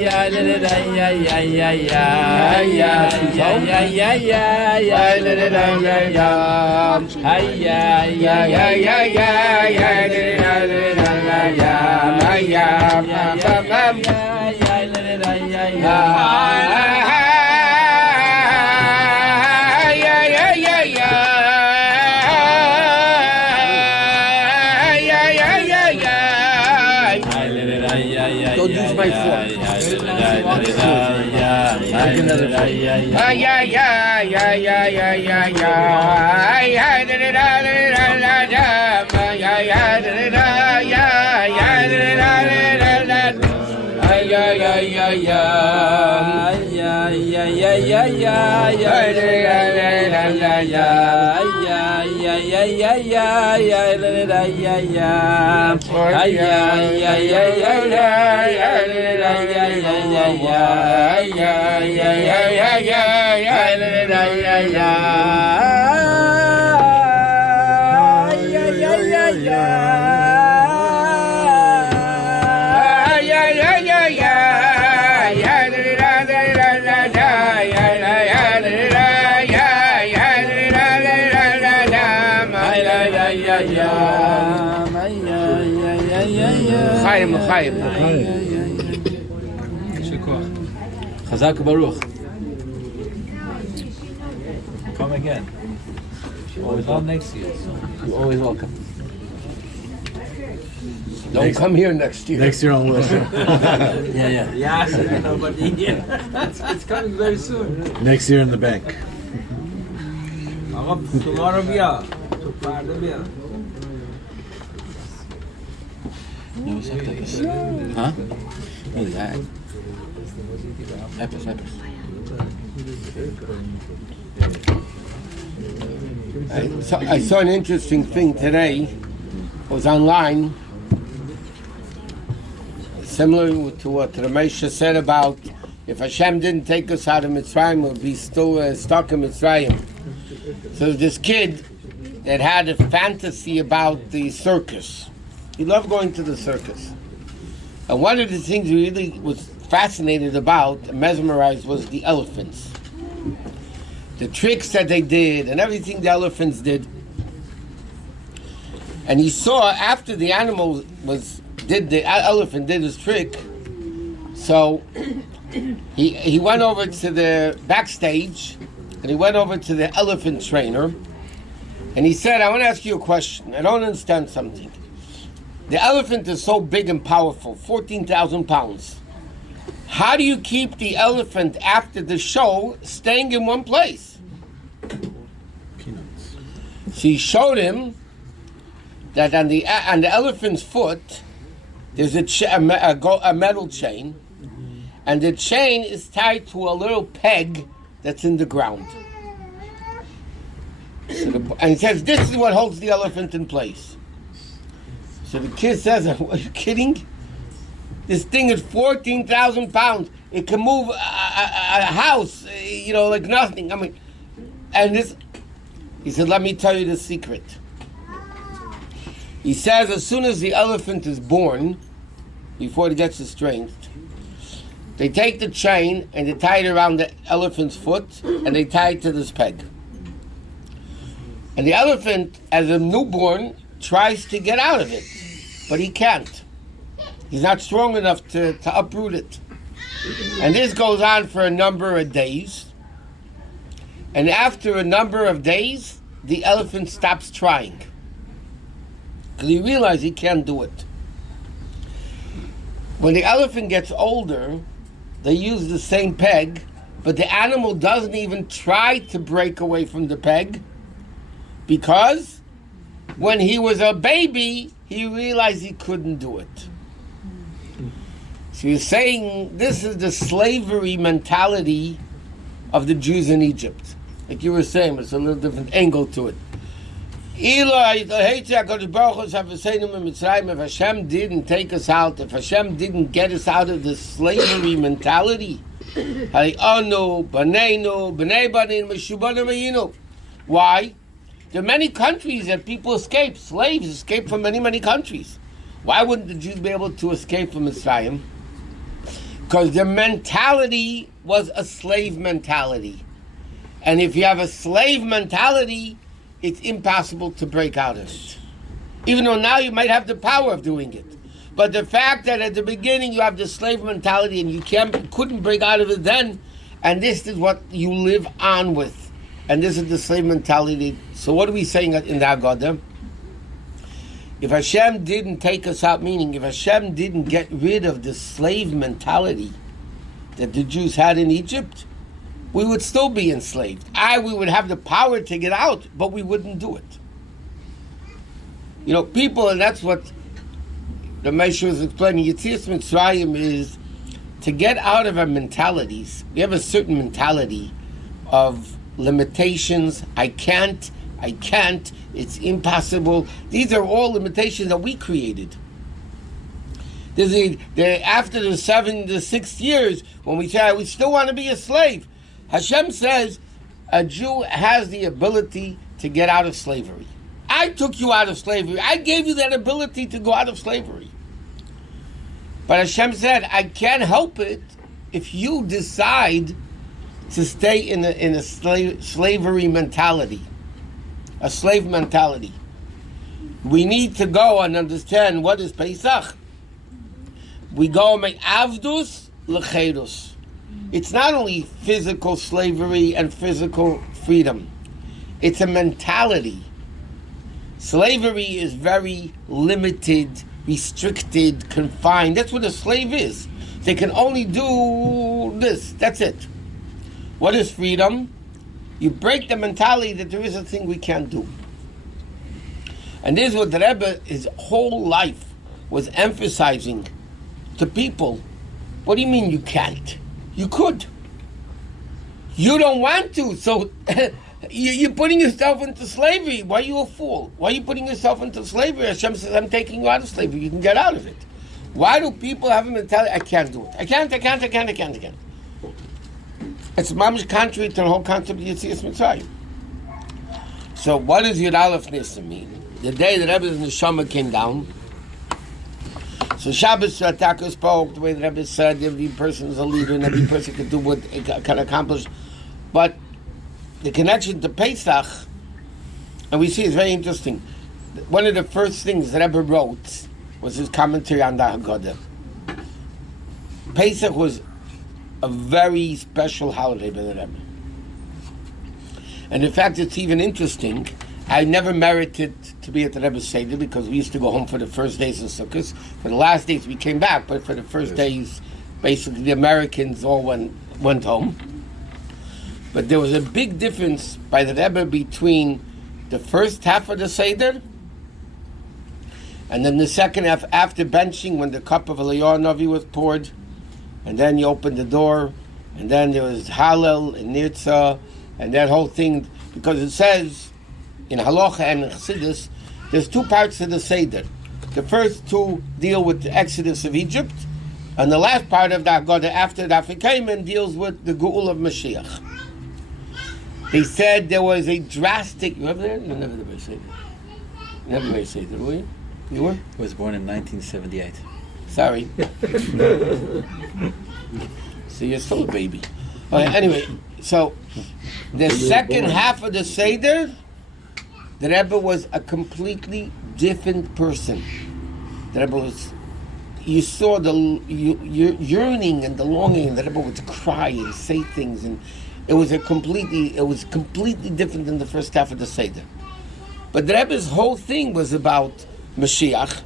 Don't use my fork. Take another fork. Chazak Baruch. Come again. Always on next year. So you're always welcome. Don't come here next year. Next year I'll listen. Yeah. It's coming very soon. Next year in the bank. Tomorrow we are. Friday we are. Huh? Oh, yeah. Peppers. I saw an interesting thing today. It was online, similar to what Ramesha said about if Hashem didn't take us out of Mitzrayim, we'll be still stuck in Mitzrayim. So this kid that had a fantasy about the circus. He loved going to the circus. And one of the things he really was fascinated about and mesmerized was the elephants. The tricks that they did and everything the elephants did. And he saw after the elephant did his trick, so he went over to the backstage and he went over to the elephant trainer and he said, I want to ask you a question. I don't understand something. The elephant is so big and powerful, 14,000 pounds. How do you keep the elephant after the show staying in one place? Peanuts. She showed him that on the elephant's foot, there's a metal chain, and the chain is tied to a little peg that's in the ground. And he says, this is what holds the elephant in place. So the kid says, are you kidding? This thing is 14,000 pounds. It can move a house, like nothing. I mean, he said, let me tell you the secret. He says, as soon as the elephant is born, before it gets its strength, they take the chain and they tie it around the elephant's foot and they tie it to this peg. And the elephant, as a newborn, tries to get out of it, but he can't. He's not strong enough to uproot it. And this goes on for a number of days. And after a number of days, the elephant stops trying. Because he realizes he can't do it. When the elephant gets older, they use the same peg, but the animal doesn't even try to break away from the peg, because when he was a baby, he realized he couldn't do it. So he's saying this is the slavery mentality of the Jews in Egypt. Like you were saying, it's a little different angle to it. If Hashem didn't take us out, if Hashem didn't get us out of this slavery mentality, why? There are many countries that people escape. Slaves escape from many, many countries. Why wouldn't the Jews be able to escape from Mitzrayim? Because the mentality was a slave mentality. And if you have a slave mentality, it's impossible to break out of it. Even though now you might have the power of doing it. But the fact that at the beginning you have the slave mentality and you couldn't break out of it then, and this is what you live on with. And this is the slave mentality. So what are we saying in the Haggadah? If Hashem didn't take us out, meaning if Hashem didn't get rid of the slave mentality that the Jews had in Egypt, we would still be enslaved. We would have the power to get out, but we wouldn't do it. You know, people, and that's what the Meshach was explaining, Yetzias Mitzrayim is to get out of our mentalities. We have a certain mentality of limitations. I can't, it's impossible. These are all limitations that we created. After the 6 years, when we say we still want to be a slave, Hashem says a Jew has the ability to get out of slavery. I took you out of slavery. I gave you that ability to go out of slavery. But Hashem said, I can't help it if you decide to stay in a slavery mentality, a slave mentality. We need to go and understand what is Pesach. We go make avdus lecheirus. It's not only physical slavery and physical freedom. It's a mentality. Slavery is very limited, restricted, confined. That's what a slave is. They can only do this. That's it. What is freedom? You break the mentality that there is a thing we can't do. And this is what the Rebbe, his whole life, was emphasizing to people. What do you mean you can't? You could. You don't want to, so you're putting yourself into slavery. Why are you a fool? Why are you putting yourself into slavery? Hashem says, I'm taking you out of slavery. You can get out of it. Why do people have a mentality, I can't do it. I can't. It's mamish contrary to the whole concept of Yetzias Mitzrayim. So what does Yud Aleph Nissan mean? The day that Rebbe's Neshama came down, so Shabbos Taka spoke, the way the Rebbe said, every person is a leader and every person can do what it can accomplish. But the connection to Pesach, and we see it's very interesting. One of the first things that Rebbe wrote was his commentary on the Haggadah. Pesach was a very special holiday by the Rebbe. And in fact, it's even interesting. I never merited to be at the Rebbe's Seder because we used to go home for the first days of Sukkot. For the last days we came back, but for the first days, basically the Americans all went home. But there was a big difference by the Rebbe between the first half of the Seder and then the second half after benching, when the cup of Eliyahu Navi was poured, and then you opened the door, and then there was Hallel and Nirtzah, and that whole thing, because it says in Halacha and Chassidus, there's two parts of the Seder. The first two deal with the Exodus of Egypt, and the last part of the Haggadah after the Afikaim deals with the Geul of Mashiach. They said there was a drastic. You ever there? No, never the Seder. Never the Seder, were you? You were? I was born in 1978. Sorry. So you're still a baby. Okay, anyway, so the second half of the Seder, the Rebbe was a completely different person. The Rebbe was, you saw the yearning and the longing, and the Rebbe would cry and say things, and it was completely different than the first half of the Seder. But the Rebbe's whole thing was about Mashiach.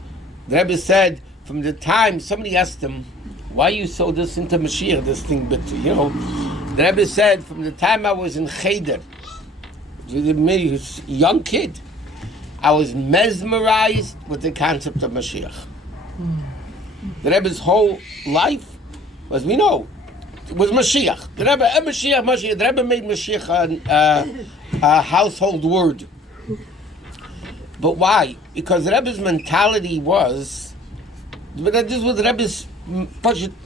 The Rebbe said, from the time somebody asked him, why you so this into Mashiach, this thing, but you know, the Rebbe said, from the time I was in Cheder, a young kid, I was mesmerized with the concept of Mashiach. The Rebbe's whole life was, we know, it was Mashiach. The Rebbe, Mashiach. The Rebbe made Mashiach a household word. But why? Because the Rebbe's mentality was, but this was the Rebbe's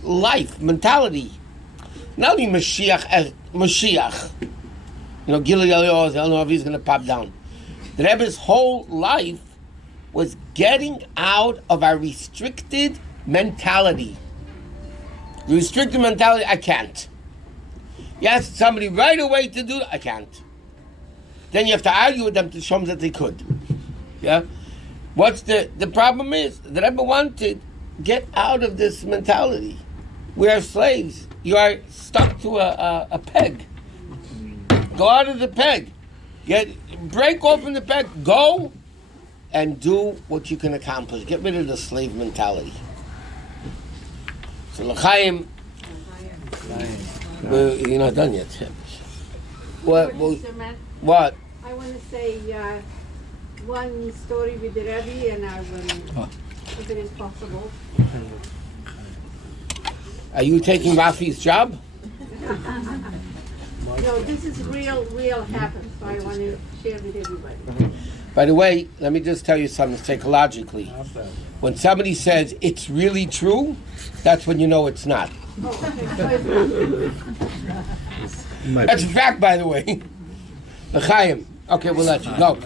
life, mentality. Not only Mashiach as Mashiach. You know, Gilad Eliyahu, I don't know if he's going to pop down. The Rebbe's whole life was getting out of our restricted mentality. The restricted mentality, I can't. You ask somebody right away to do it, I can't. Then you have to argue with them to show them that they could. Yeah? What's the problem is, the Rebbe wanted to get out of this mentality. We are slaves. You are stuck to a peg. Go out of the peg. Break open the peg. Go and do what you can accomplish. Get rid of the slave mentality. So L'chaim, you're not done yet. What? What? I want to say one story with the Rebbe, and I will, if it is possible. Are you taking Rafi's job? No, this is real happened, so I want to share with everybody. By the way, let me just tell you something psychologically. When somebody says it's really true, that's when you know it's not. That's a fact, by the way. L'chaim. Okay, we'll let you go.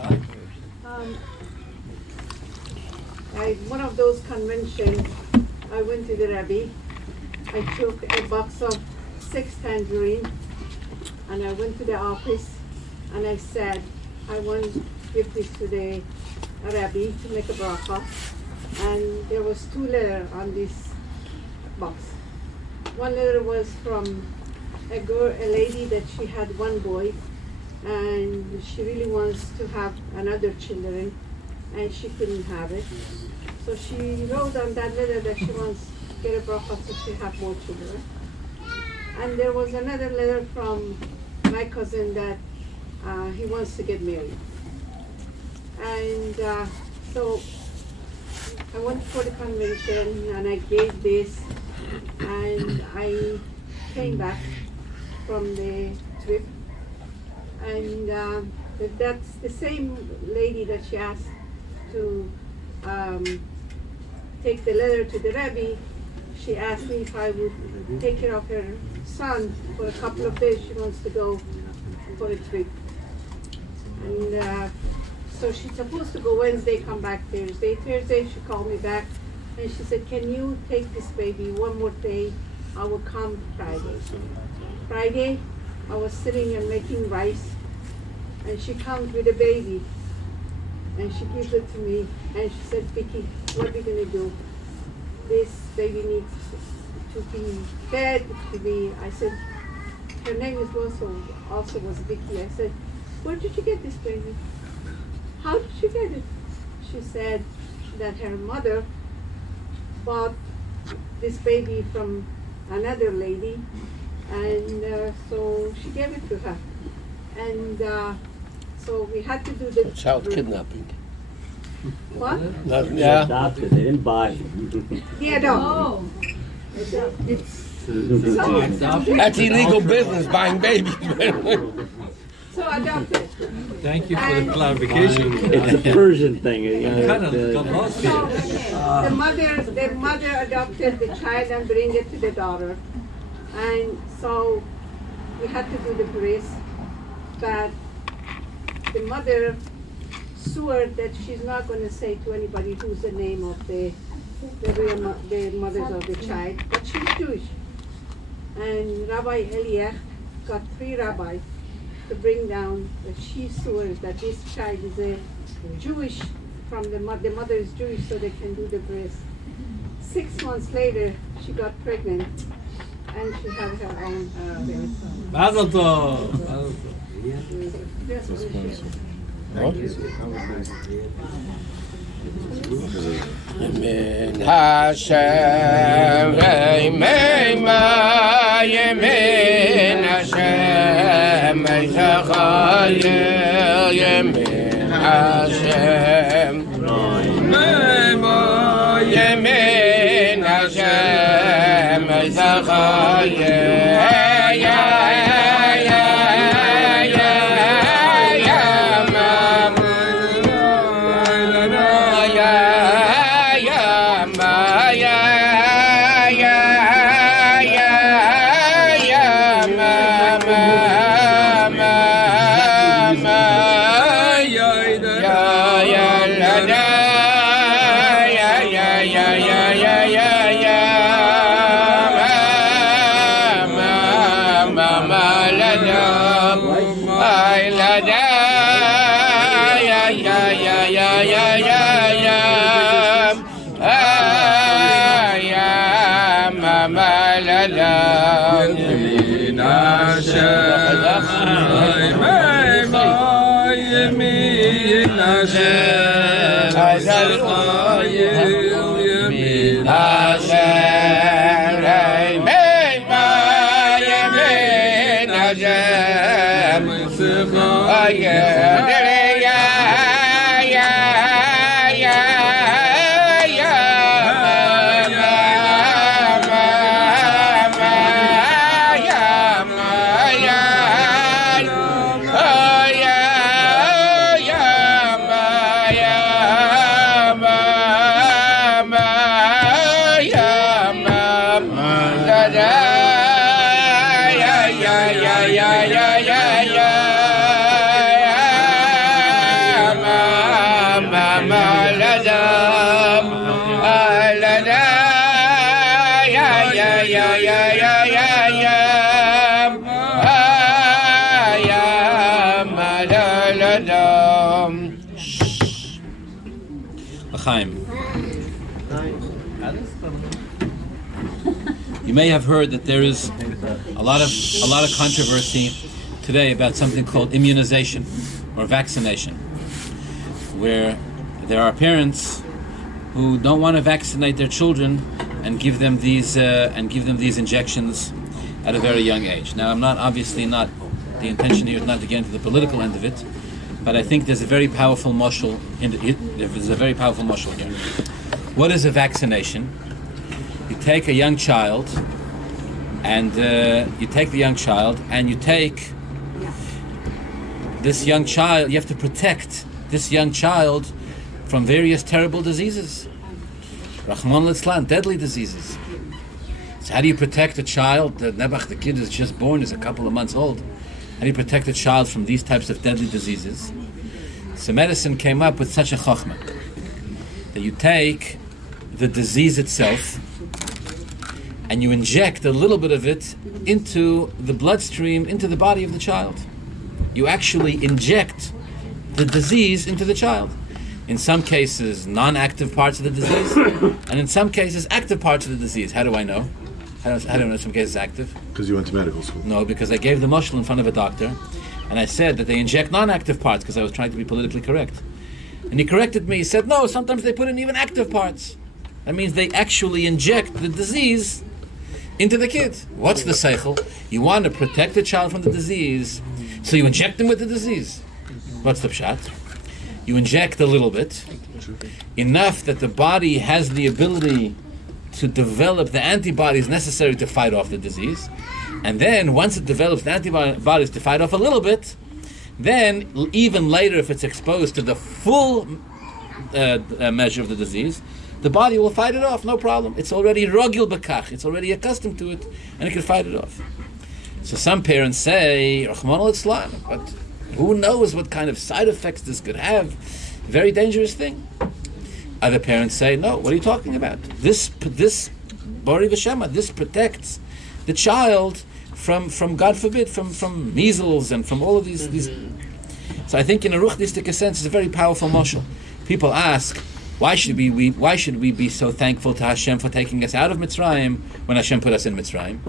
One of those conventions, I went to the Rebbe. I took a box of 6 tangerines, and I went to the office, and I said, I want to give this to the Rebbe to make a bracha. And there was 2 letters on this box. One letter was from a lady that she had 1 boy, and she really wants to have another children, and she couldn't have it. So she wrote on that letter that she wants to get a bracha so she have more children. And there was another letter from my cousin that he wants to get married. And so I went for the convention and I gave this, and I came back from the trip, and that's the same lady that she asked to take the letter to the Rebbe. She asked me if I would take care of her son for a couple of days. She wants to go for a trip. And so she's supposed to go Wednesday, come back Thursday. Thursday she called me back and she said, can you take this baby one more day? I will come Friday. Friday, I was sitting and making rice, and she comes with a baby, and she gives it to me, and she said, Vicky, what are we going to do? This baby needs to be fed, I said, her name is also was Vicky. I said, where did you get this baby? How did you get it? She said that her mother bought this baby from another lady, and so she gave it to her. And so we had to do the Child kidnapping. What? Yeah. Adopted. They didn't buy. Yeah, no. That's illegal business, buying babies. So adopted. Thank you for the clarification. It's a Persian thing. Kind of got lost here. The mother adopted the child and bring it to the daughter, and so we had to do the bris, but the mother swore that she's not going to say to anybody who's the name of the mothers of the child, but she's Jewish. And Rabbi Eliach got 3 rabbis to bring down that she swears that this child is a Jewish, from the mother is Jewish, so they can do the bris. 6 months later, she got pregnant, and she had her own baby. Mazel tov. Mazel Yemin Hashem, Yemin Ma, Yemin Hashem, Meichachayel, Yemin Hashem, Yemin Ma, Yemin Hashem, Meichachayel. You may have heard that there is a lot of controversy today about something called immunization or vaccination, where there are parents who don't want to vaccinate their children and give them these injections at a very young age. Now, the intention here is not to get into the political end of it, but I think there's a very powerful mashal here. What is a vaccination? You take a young child, and you take this young child. You have to protect this young child from various terrible diseases, Rahman al-Islam, deadly diseases. So how do you protect a child? The kid is just born, is a couple of months old. How do you protect a child from these types of deadly diseases? So medicine came up with such a chachma that you take the disease itself and you inject a little bit of it into the bloodstream, into the body of the child. You actually inject the disease into the child. In some cases, non-active parts of the disease, and in some cases, active parts of the disease. How do I know? How do I know some cases active? Because you went to medical school. No, because I gave the mashal in front of a doctor, and I said that they inject non-active parts because I was trying to be politically correct. And he corrected me. He said, no, sometimes they put in even active parts. That means they actually inject the disease into the kid. What's the seichel? You want to protect the child from the disease, so you inject him with the disease. What's the pshat? You inject a little bit, enough that the body has the ability to develop the antibodies necessary to fight off the disease. And then, once it develops the antibodies to fight off a little bit, then, even later, if it's exposed to the full measure of the disease, the body will fight it off, no problem. It's already rogil bekach, it's already accustomed to it, and it can fight it off. So some parents say, Rahman al-Islam, but who knows what kind of side effects this could have? Very dangerous thing. Other parents say, no, what are you talking about? This Bori V'Shema, this protects the child from God forbid, from measles and from all of these. So I think in a ruchnistic sense, it's a very powerful mashal. People ask, why should we be so thankful to Hashem for taking us out of Mitzrayim when Hashem put us in Mitzrayim?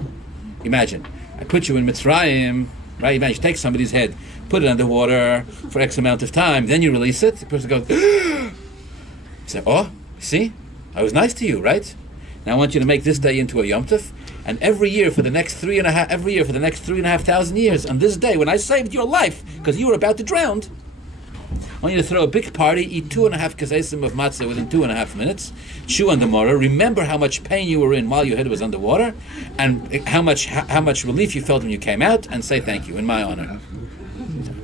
Imagine, I put you in Mitzrayim, right? Imagine you take somebody's head, put it underwater for X amount of time, then you release it. The person goes, say, oh, see, I was nice to you, right? Now I want you to make this day into a Yom Tov, and every year for the next 3,500 years, on this day when I saved your life because you were about to drown, I want you to throw a big party, eat 2.5 kasesim of matzah within 2.5 minutes, chew on the mortar, remember how much pain you were in while your head was underwater, and how much relief you felt when you came out, and say thank you in my honor.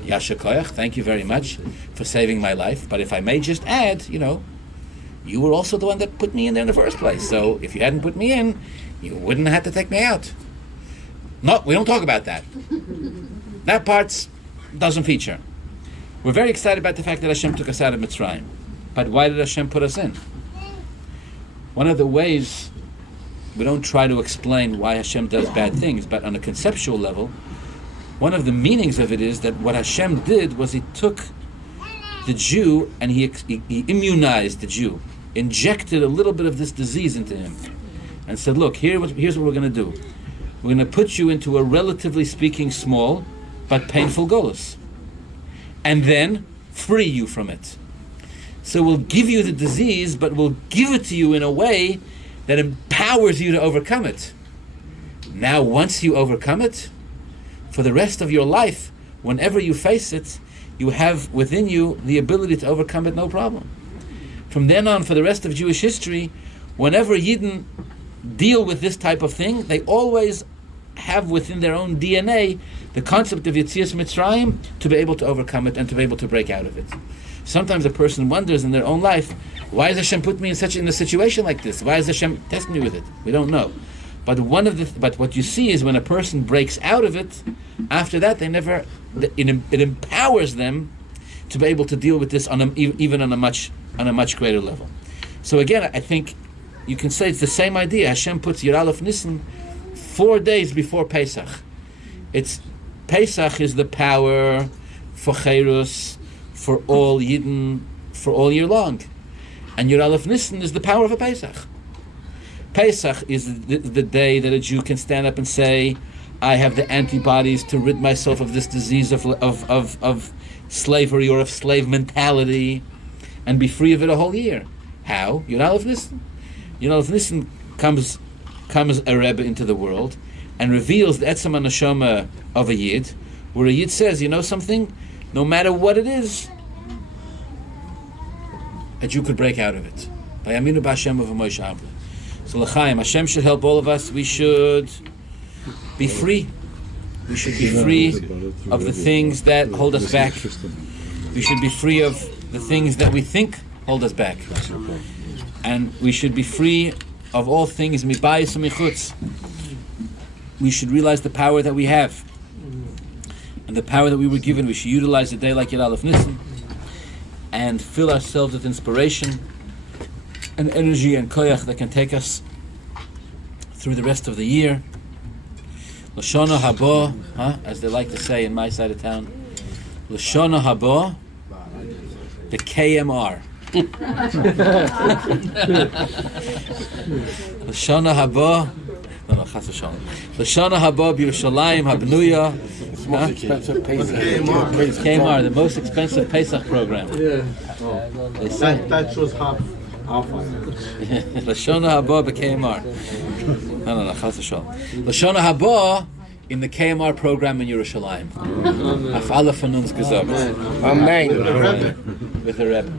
Yasha koyach, thank you very much for saving my life. But if I may just add, you were also the one that put me in there in the first place. So if you hadn't put me in, you wouldn't have had to take me out. No, we don't talk about that. That part doesn't feature. We're very excited about the fact that Hashem took us out of Mitzrayim. But why did Hashem put us in? One of the ways, we don't try to explain why Hashem does bad things, but on a conceptual level, one of the meanings of it is that what Hashem did was He took the Jew, and he immunized the Jew, injected a little bit of this disease into him, and said, look, here's what we're going to do. We're going to put you into a relatively speaking small but painful golus, and then free you from it. So we'll give you the disease, but we'll give it to you in a way that empowers you to overcome it. Now, once you overcome it, for the rest of your life, whenever you face it, you have within you the ability to overcome it, no problem. From then on, for the rest of Jewish history, whenever Yidden deal with this type of thing, they always have within their own DNA the concept of Yetzias Mitzrayim to be able to overcome it and to be able to break out of it. Sometimes a person wonders in their own life, why does Hashem put me in a situation like this? Why does Hashem test me with it? We don't know. But what you see is when a person breaks out of it, after that it empowers them to be able to deal with this even on a much greater level. So again, I think you can say it's the same idea. Hashem puts Yud Aleph Nissan 4 days before Pesach. Pesach is the power for Cherus, for all Yidden, for all year long. And Yud Aleph Nissan is the power of a Pesach. Pesach is the day that a Jew can stand up and say, I have the antibodies to rid myself of this disease of slavery or of slave mentality and be free of it a whole year. How? Yud Aleph Nissan. Yud Aleph Nissan comes a Rebbe into the world and reveals the Etzem HaNeshama of a Yid, where a Yid says, you know something? No matter what it is, a Jew could break out of it. By Aminu B'Hashem of Moshe Abba. So L'chaim, Hashem should help all of us. We should be free. We should be free of the things that hold us back. We should be free of the things that we think hold us back. And we should be free of all things mibayis and michutz. We should realize the power that we have. And the power that we were given. We should utilize a day like Yud Aleph Nissan and fill ourselves with inspiration and energy and koyach that can take us through the rest of the year. Lashona haba, as they like to say in my side of town. Lashona haba, the KMR. Lashona haba, no, chas v'shalom. Lashona haba b'Yerushalayim habnuya. KMR, the most expensive Pesach program. Yeah. That shows half. Lashona haba b'KMR. No, chas v'shalom. Lashona haba in the KMR program in Yerushalayim. Af Aleph Hanun's gesagt. Amen. With the Rebbe.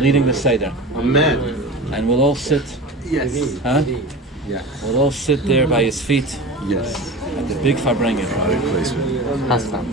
Leading the Seder. Amen. And we'll all sit. Yes. Huh? Yeah. We'll all sit there by his feet. Yes. At the big Farbrengen. Great placement. L'chaim.